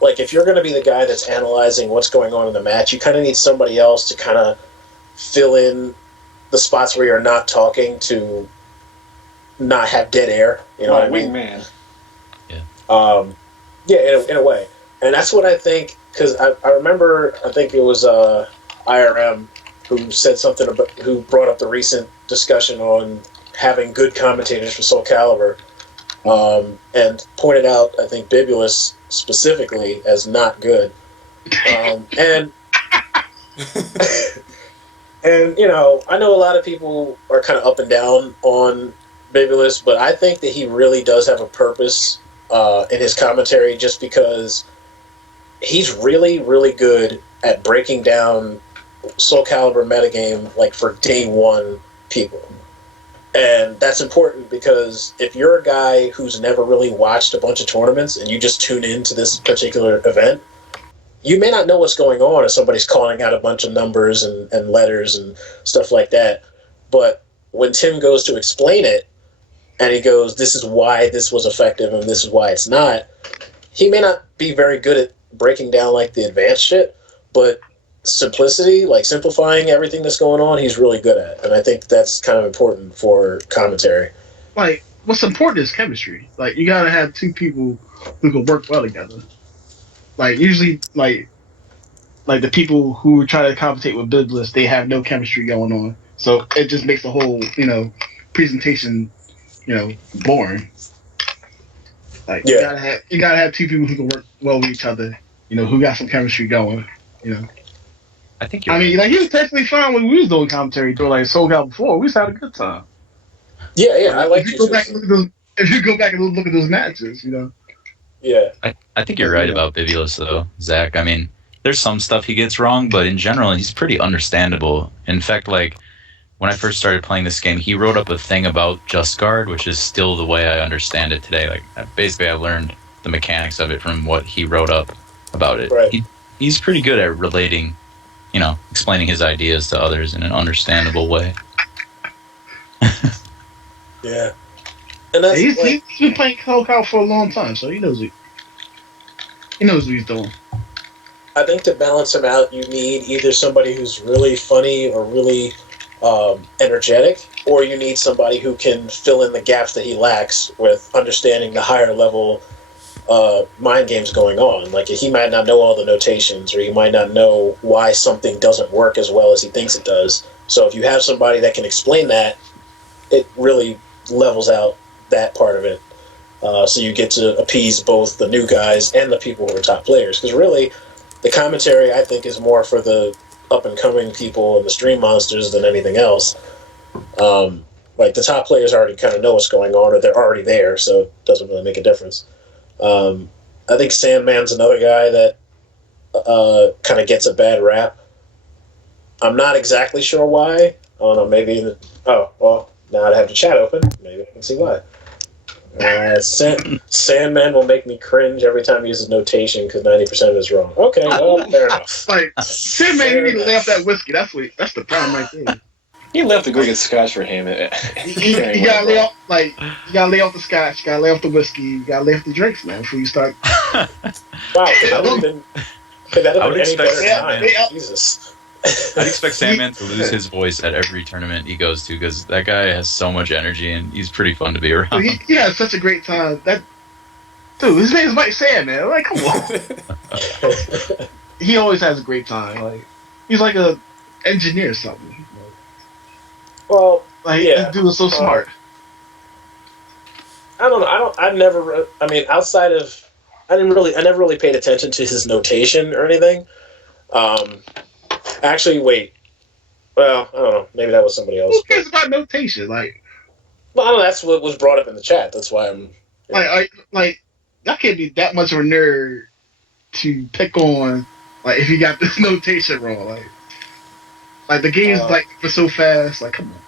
like, if you're going to be the guy that's analyzing what's going on in the match, you kind of need somebody else to kind of fill in the spots where you're not talking to not have dead air. You know what I mean? Wingman. Yeah, in a way. And that's what I think, because I remember, I think it was IRM who said something about, who brought up the recent discussion on having good commentators for Soul Calibur, and pointed out, I think, Bibulus specifically as not good. And and, you know, I know a lot of people are kind of up and down on Bibulus, but I think that he really does have a purpose in his commentary, just because he's really, really good at breaking down Soul Calibur metagame, like, for day one people. And that's important because if you're a guy who's never really watched a bunch of tournaments and you just tune into this particular event, you may not know what's going on if somebody's calling out a bunch of numbers and letters and stuff like that. But when Tim goes to explain it, and he goes, this is why this was effective and this is why it's not, he may not be very good at breaking down, like, the advanced shit, but simplicity, like simplifying everything that's going on, he's really good at. And I think that's kind of important for commentary. Like, what's important is chemistry. Like, you gotta have two people who can work well together. Like, usually, like, like the people who try to commentate with Biblis, they have no chemistry going on. So it just makes the whole, presentation, boring. Like you gotta have two people who can work well with each other, who got some chemistry going, I think you're I mean, like he was perfectly fine when we was doing commentary during like Soul Cal before. We just had a good time. Yeah, I like if you go back and look at those, if you go back and look at those matches, Yeah. I think you're right about Bibulus, though, Zach. I mean, there's some stuff he gets wrong, but in general, he's pretty understandable. In fact, like, when I first started playing this game, he wrote up a thing about Just Guard, which is still the way I understand it today. Like, basically, I learned the mechanics of it from what he wrote up about it. Right. He's pretty good at relating, explaining his ideas to others in an understandable way. Yeah. And that's he's been playing Soul Cal for a long time, so he knows what he's doing. I think to balance him out, you need either somebody who's really funny or really energetic, or you need somebody who can fill in the gaps that he lacks with understanding the higher level mind games going on. Like, he might not know all the notations, or he might not know why something doesn't work as well as he thinks it does. So if you have somebody that can explain that, it really levels out that part of it. So you get to appease both the new guys and the people who are top players. Because really, the commentary, I think, is more for the up-and-coming people and the stream monsters than anything else. Like, the top players already kind of know what's going on, or they're already there, so it doesn't really make a difference. I think Sandman's another guy that kind of gets a bad rap. I'm not exactly sure why. I don't know, maybe... now I have the chat open. Maybe I can see why. Sandman will make me cringe every time he uses notation because 90% of it is wrong. Okay, well, fair enough. Like, Sandman, you need to lay off that whiskey. That's the problem right there. He left to go get scotch for him. You gotta lay off, you gotta lay off the scotch, you gotta lay off the whiskey, you gotta lay off the drinks, man, before you start. Wow, that would have been any better time. Jesus. I'd expect Sandman to lose his voice at every tournament he goes to, because that guy has so much energy and he's pretty fun to be around. He has such a great time. Dude, his name is Mike Sandman. Like, come on. He always has a great time. Like, he's like a engineer or something. Well, this dude is so smart. I don't know. I never really paid attention to his notation or anything. Actually, wait. Well, I don't know. Maybe that was somebody else. Who cares about notation? Like, well, I don't know. That's what was brought up in the chat. That's why I'm. Like, I can't be that much of a nerd to pick on, like, if you got this notation wrong. Like the game's for so fast. Like, come on.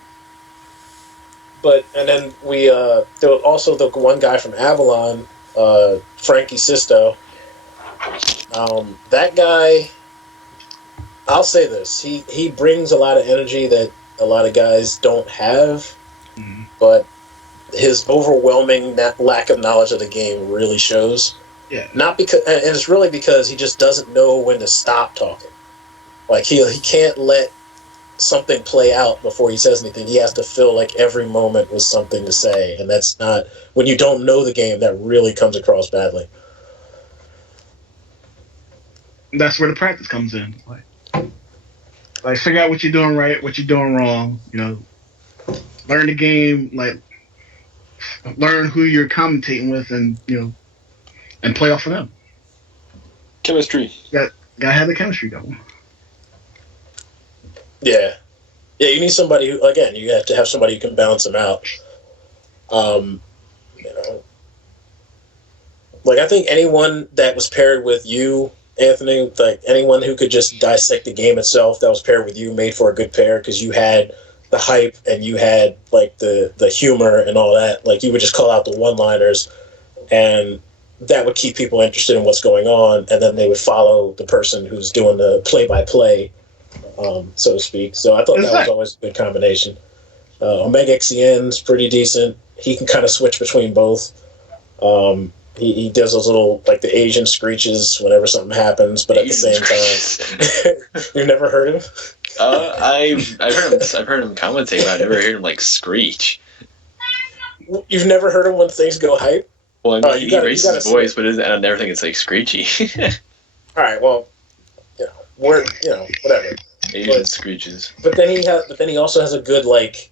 But and then there was also the one guy from Avalon, Frankie Sisto. That guy. I'll say this: he brings a lot of energy that a lot of guys don't have, but his overwhelming lack of knowledge of the game really shows. Yeah. Not because, and it's really because he just doesn't know when to stop talking. Like he can't let something play out before he says anything. He has to fill like every moment with something to say, and that's not when you don't know the game. That really comes across badly. That's where the practice comes in. Like, figure out what you're doing right, what you're doing wrong. Learn the game. Like, learn who you're commentating with, and and play off of them. Chemistry. Gotta have the chemistry going. Yeah. You need somebody who, again, you have to have somebody who can balance them out. Like, I think anyone that was paired with you, Anthony, like anyone who could just dissect the game itself that was paired with you made for a good pair, because you had the hype and you had like the humor and all that. Like, you would just call out the one-liners, and that would keep people interested in what's going on, and then they would follow the person who's doing the play-by-play, so to speak. So I thought that was always a good combination. Omega XCN's pretty decent. He can kind of switch between both. He does those little, like, the Asian screeches whenever something happens, but at the same time, you've never heard him? I've heard him commentate, but I've never heard him like screech. You've never heard him when things go hype? Well, he raises his voice, but I never think it's like screechy. All right, well, Where whatever. Asian screeches. But then he also has a good like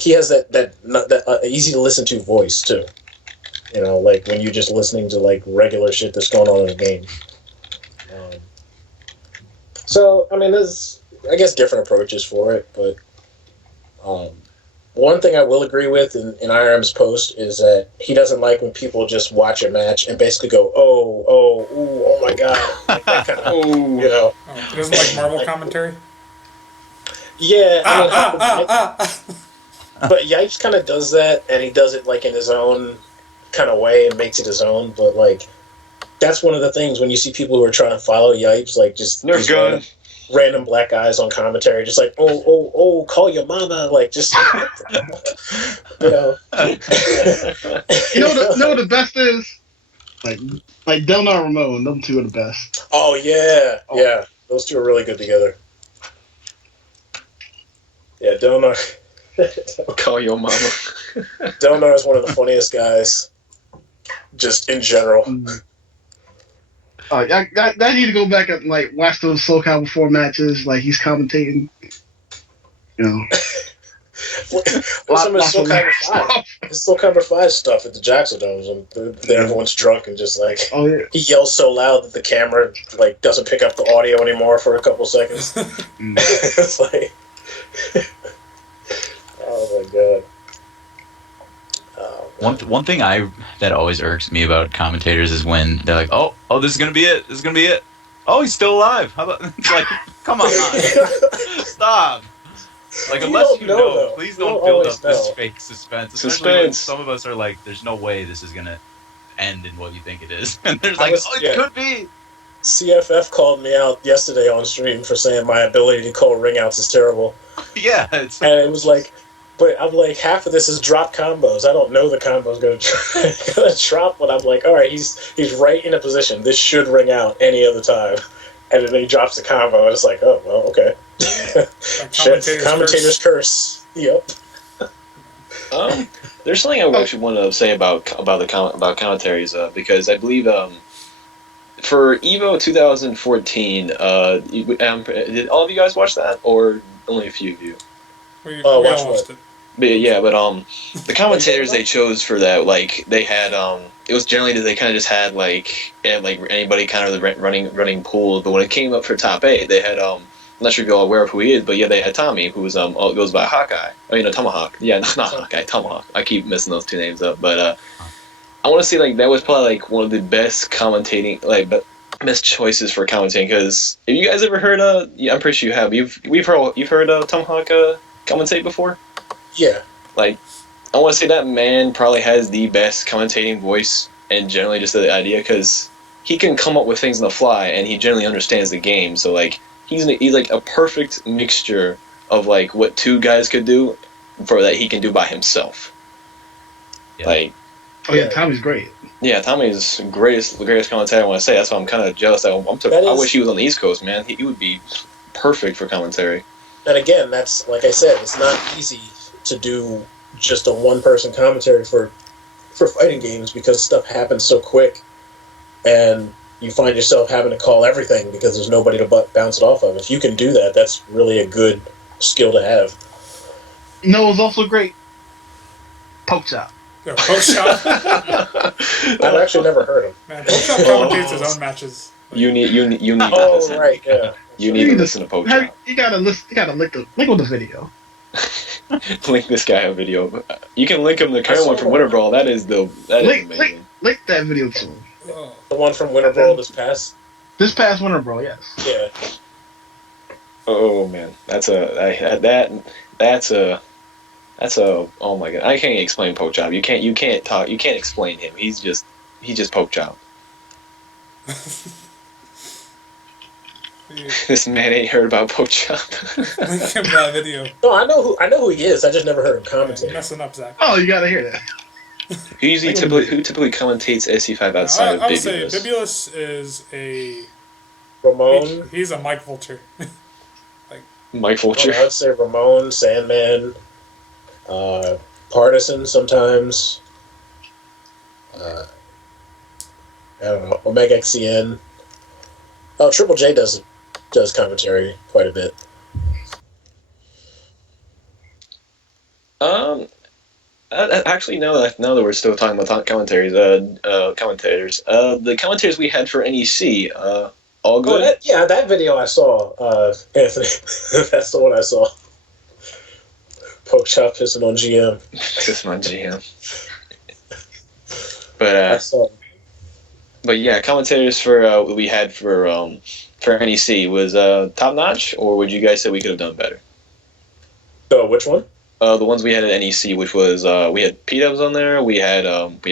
he has that easy to listen to voice too. Like when you're just listening to like regular shit that's going on in the game. So I mean, there's I guess different approaches for it, but one thing I will agree with in IRM's post is that he doesn't like when people just watch a match and basically go, oh my god, like that kind of, He doesn't like Marvel commentary? Yeah, but Yipes kind of does that, and he does it like in his own kind of way and makes it his own, but like, that's one of the things when you see people who are trying to follow Yipes, like just random black guys on commentary, just like, oh, call your mama, like, just, You know what the best is? Like Delnar Ramon, them two are the best. Oh, yeah, those two are really good together. Yeah, Delnar. Call your mama. Delnar is one of the funniest guys, just in general. I need to go back and like watch those Soul Calibur 4 matches. Like he's commentating, Some of his Soul Calibur 5. His Soul Calibur 5 stuff at the Jackson Domes when everyone's drunk and just like he yells so loud that the camera like doesn't pick up the audio anymore for a couple seconds. It's like, oh my god. One thing that always irks me about commentators is when they're like, oh, this is gonna be it. This is gonna be it. Oh, he's still alive. How about? It's like, come on, stop. Like, unless you know, please don't build up this fake suspense. Especially when some of us are like, there's no way this is gonna end in what you think it is, and there's like, it could be. CFF called me out yesterday on stream for saying my ability to call ring outs is terrible. Yeah, and it was like. But I'm like, half of this is drop combos. I don't know the combo's gonna drop, but I'm like, all right, he's right in a position. This should ring out any other time. And then he drops the combo, and it's like, oh, well, okay. Commentator's curse. Yep. There's something I actually want to say about commentaries, because I believe for EVO 2014, did all of you guys watch that, or only a few of you? We all watched it. But the commentators they chose for that, like, they had, it was generally that they kind of just had, like anybody kind of running pool, but when it came up for top 8, they had, I'm not sure if you're all aware of who he is, but yeah, they had Tommy, who was, goes by Hawkeye. I mean, Tomahawk. Yeah, not Hawkeye, Tomahawk. I keep messing those two names up, but, I want to say, like, that was probably, like, one of the best commentating, like, best choices for commentating, because if you guys ever heard, I'm pretty sure you have, you've heard Tomahawk, commentate before? Yeah. Like, I want to say that man probably has the best commentating voice, and generally just the idea, because he can come up with things on the fly, and he generally understands the game, so, like, he's like a perfect mixture of, like, what two guys could do for that he can do by himself. Yeah. Like, Tommy's great. Yeah, Tommy's the greatest commentator, I want to say. That's why I'm kind of jealous. I wish he was on the East Coast, man. He would be perfect for commentary. And again, that's, like I said, it's not easy to do just a one-person commentary for fighting games because stuff happens so quick, and you find yourself having to call everything because there's nobody to bounce it off of. If you can do that, that's really a good skill to have. No, it was also great. Pokchop. Yeah, Pokchop. I've actually never heard him. Man, Pokchop commentates his own matches. You need to listen. Right, yeah. You need to listen to Pokchop. You gotta listen. You gotta link on the video. Link this guy a video. You can link him the current one from Winter Brawl. That is amazing. Link that video to him. The one from Winter Brawl this past Winter Brawl, yes. Yeah. Oh man, that's a oh my god. I can't explain Pokchop. You can't explain him. He's just Pokchop. This man ain't heard about Pokchop. Link him that video. No, I know who he is. I just never heard him commentate. Messing up, Zach. Oh, you gotta hear that. Who typically commentates SC5 outside of Bibulus? I would say Bibulus is a Ramon. He's a Mike Vulture. Mike Vulture. I would say Ramon, Sandman, Partisan sometimes. I don't know, Omega XCN. Oh, Triple J does commentary quite a bit. Actually, now that we're still talking about commentators, the commentators we had for NEC, all good. Oh, that video I saw, Anthony. That's the one I saw. Pokchop pissing on GM. Pissing on GM. I saw. But yeah, commentators for we had for NEC was top notch, or would you guys say we could have done better? Which one? The ones we had at NEC, which was we had P-Dubs on there, we had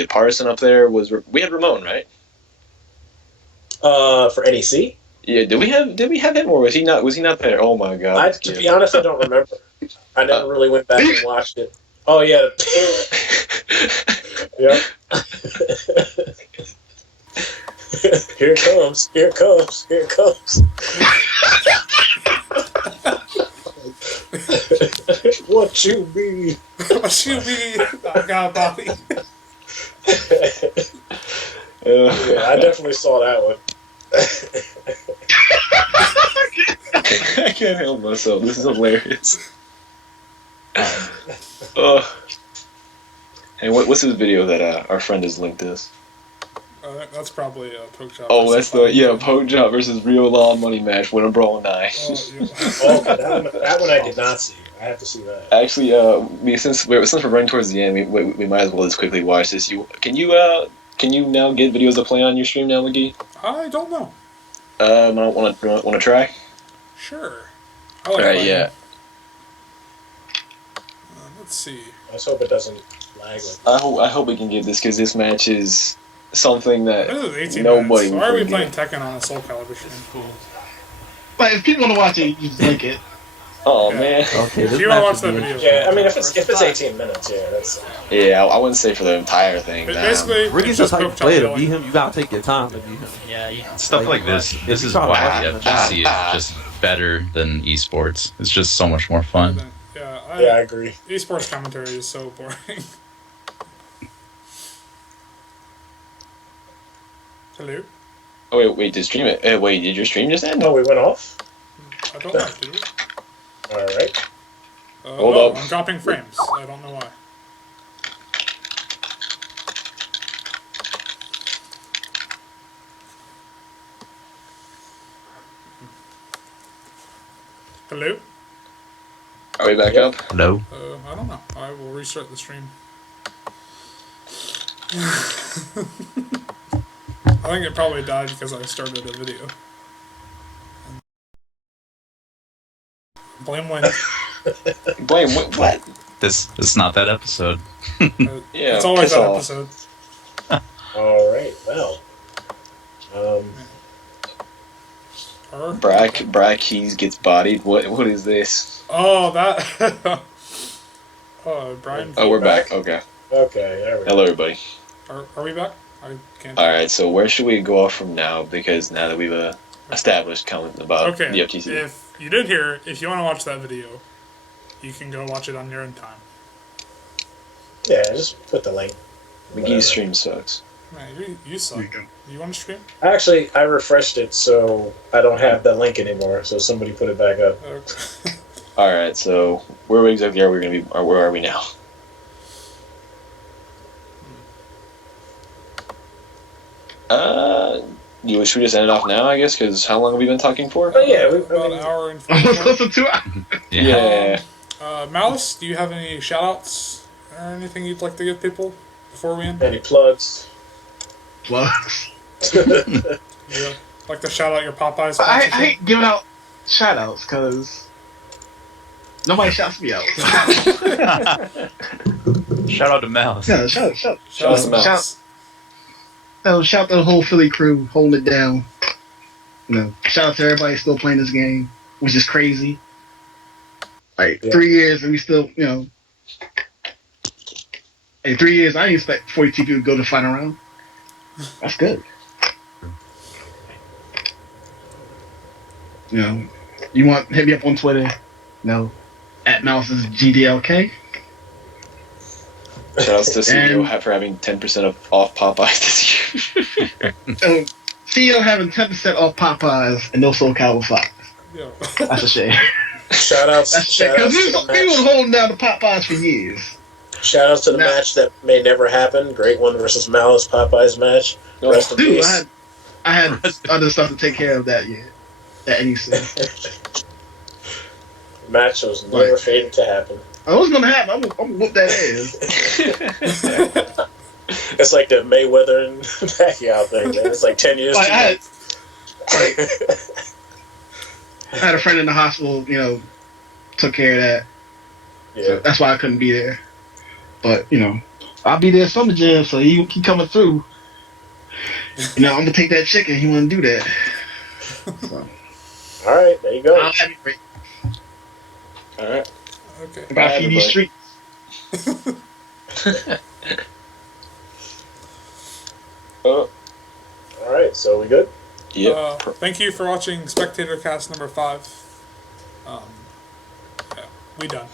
Parson up there, we had Ramon, right? For NEC? Yeah, did we have him, or was he not there? Oh my god! To be honest, I don't remember. I never really went back and watched it. Oh yeah. Yeah. Here it comes. Here it comes. Here it comes. What you mean? What you mean? I got Bobby. Yeah, I definitely saw that one. I can't help myself. This is hilarious. Hey, what's this video that our friend has linked us? That's probably Pokchop. Oh, that's Pokchop versus Real Law Money Match, Winner Brawl 9. Okay, that one I did not see. I have to see that. Actually, since we're running towards the end, we might as well just quickly watch this. Can you now get videos to play on your stream now, McGee? I don't know. I don't want to try. Sure. All right, yeah. Let's see. Let's hope it doesn't lag. I hope we can get this, because this match is something that this is 18 nobody. Why are we playing Tekken on a Soul Calibur stream? Cool. But if people want to watch it, you just link it. Oh man. Okay, if you want to watch that video. Yeah, I mean if it's 18 minutes, yeah, that's. Yeah, I wouldn't say for the entire thing. Basically, Ricky's just like play to beat him. You gotta take your time to beat him. Yeah. Stuff like this. This is why the FGC is just better than esports. It's just so much more fun. Yeah, I agree. Esports commentary is so boring. Hello? Oh wait, did stream it? Wait, did your stream just end? Oh, we went off? I don't know, did we? Alright. Hold up. I'm dropping frames. I don't know why. Hello? Are we back up? Hello? I don't know. I will restart the stream. I think it probably died because I started a video. Blame Wind. Blame what? This is not that episode. Yeah, it's always piss that off. episode. Alright, well. Brad Keys gets bodied. What is this? Oh, that. Oh, Brian. Oh, we're back. Okay. Okay, there we go. Hello, everybody. Are we back? I can't. All right. So where should we go off from now? Because now that we've established comment about the FTC. If you did hear, if you want to watch that video, you can go watch it on your own time. Yeah, just put the link. McGee's stream sucks. Man, you suck. You want to stream? Actually, I refreshed it, so I don't have the link anymore. So somebody put it back up. Okay. All right. So where exactly are we going to be? Or where are we now? Should we just end it off now? I guess, because how long have we been talking for? Oh yeah, About an hour and 40 Almost minutes. close to 2 hours. Yeah. Malice, do you have any shout-outs or anything you'd like to give people before we end? Any plugs? Plugs. Yeah. Like to shout out your Popeyes I sponsorship? hate giving out shout outs because nobody shouts me out. Shout out to Malice. Yeah, shout Shout out to Malice. shout to the whole Philly crew holding it down. Shout out to everybody still playing this game, which is crazy. Like 3 years and we still, in 3 years I didn't expect 42 people to go to the final round. That's good. You want hit me up on Twitter? At Malice's GDLK. Shout outs to CEO for having 10% off Popeyes this year. CEO having 10% off Popeyes and no SoCal 5. Yeah. That's a shame. Shout outs Because we was holding down the Popeyes for years. Shout outs to the match that may never happen. Great One versus Malice Popeyes match. Rest in Dude, peace. I had other stuff to take care of that year. That NEC. Match was never fated to happen. I was gonna happen. I'm gonna whoop that ass. It's like the Mayweather and Pacquiao thing, man. It's like 10 years. I had a friend in the hospital, took care of that. Yeah. So that's why I couldn't be there. But, I'll be there Summer Jam, so he coming through. I'm gonna take that chicken. He wanna do that. So. All right, there you go. I'll have you great. All right. Okay. About feed these streets. All right, so we good? Yep. Thank you for watching SpectatorCast number 5. Yeah, we done.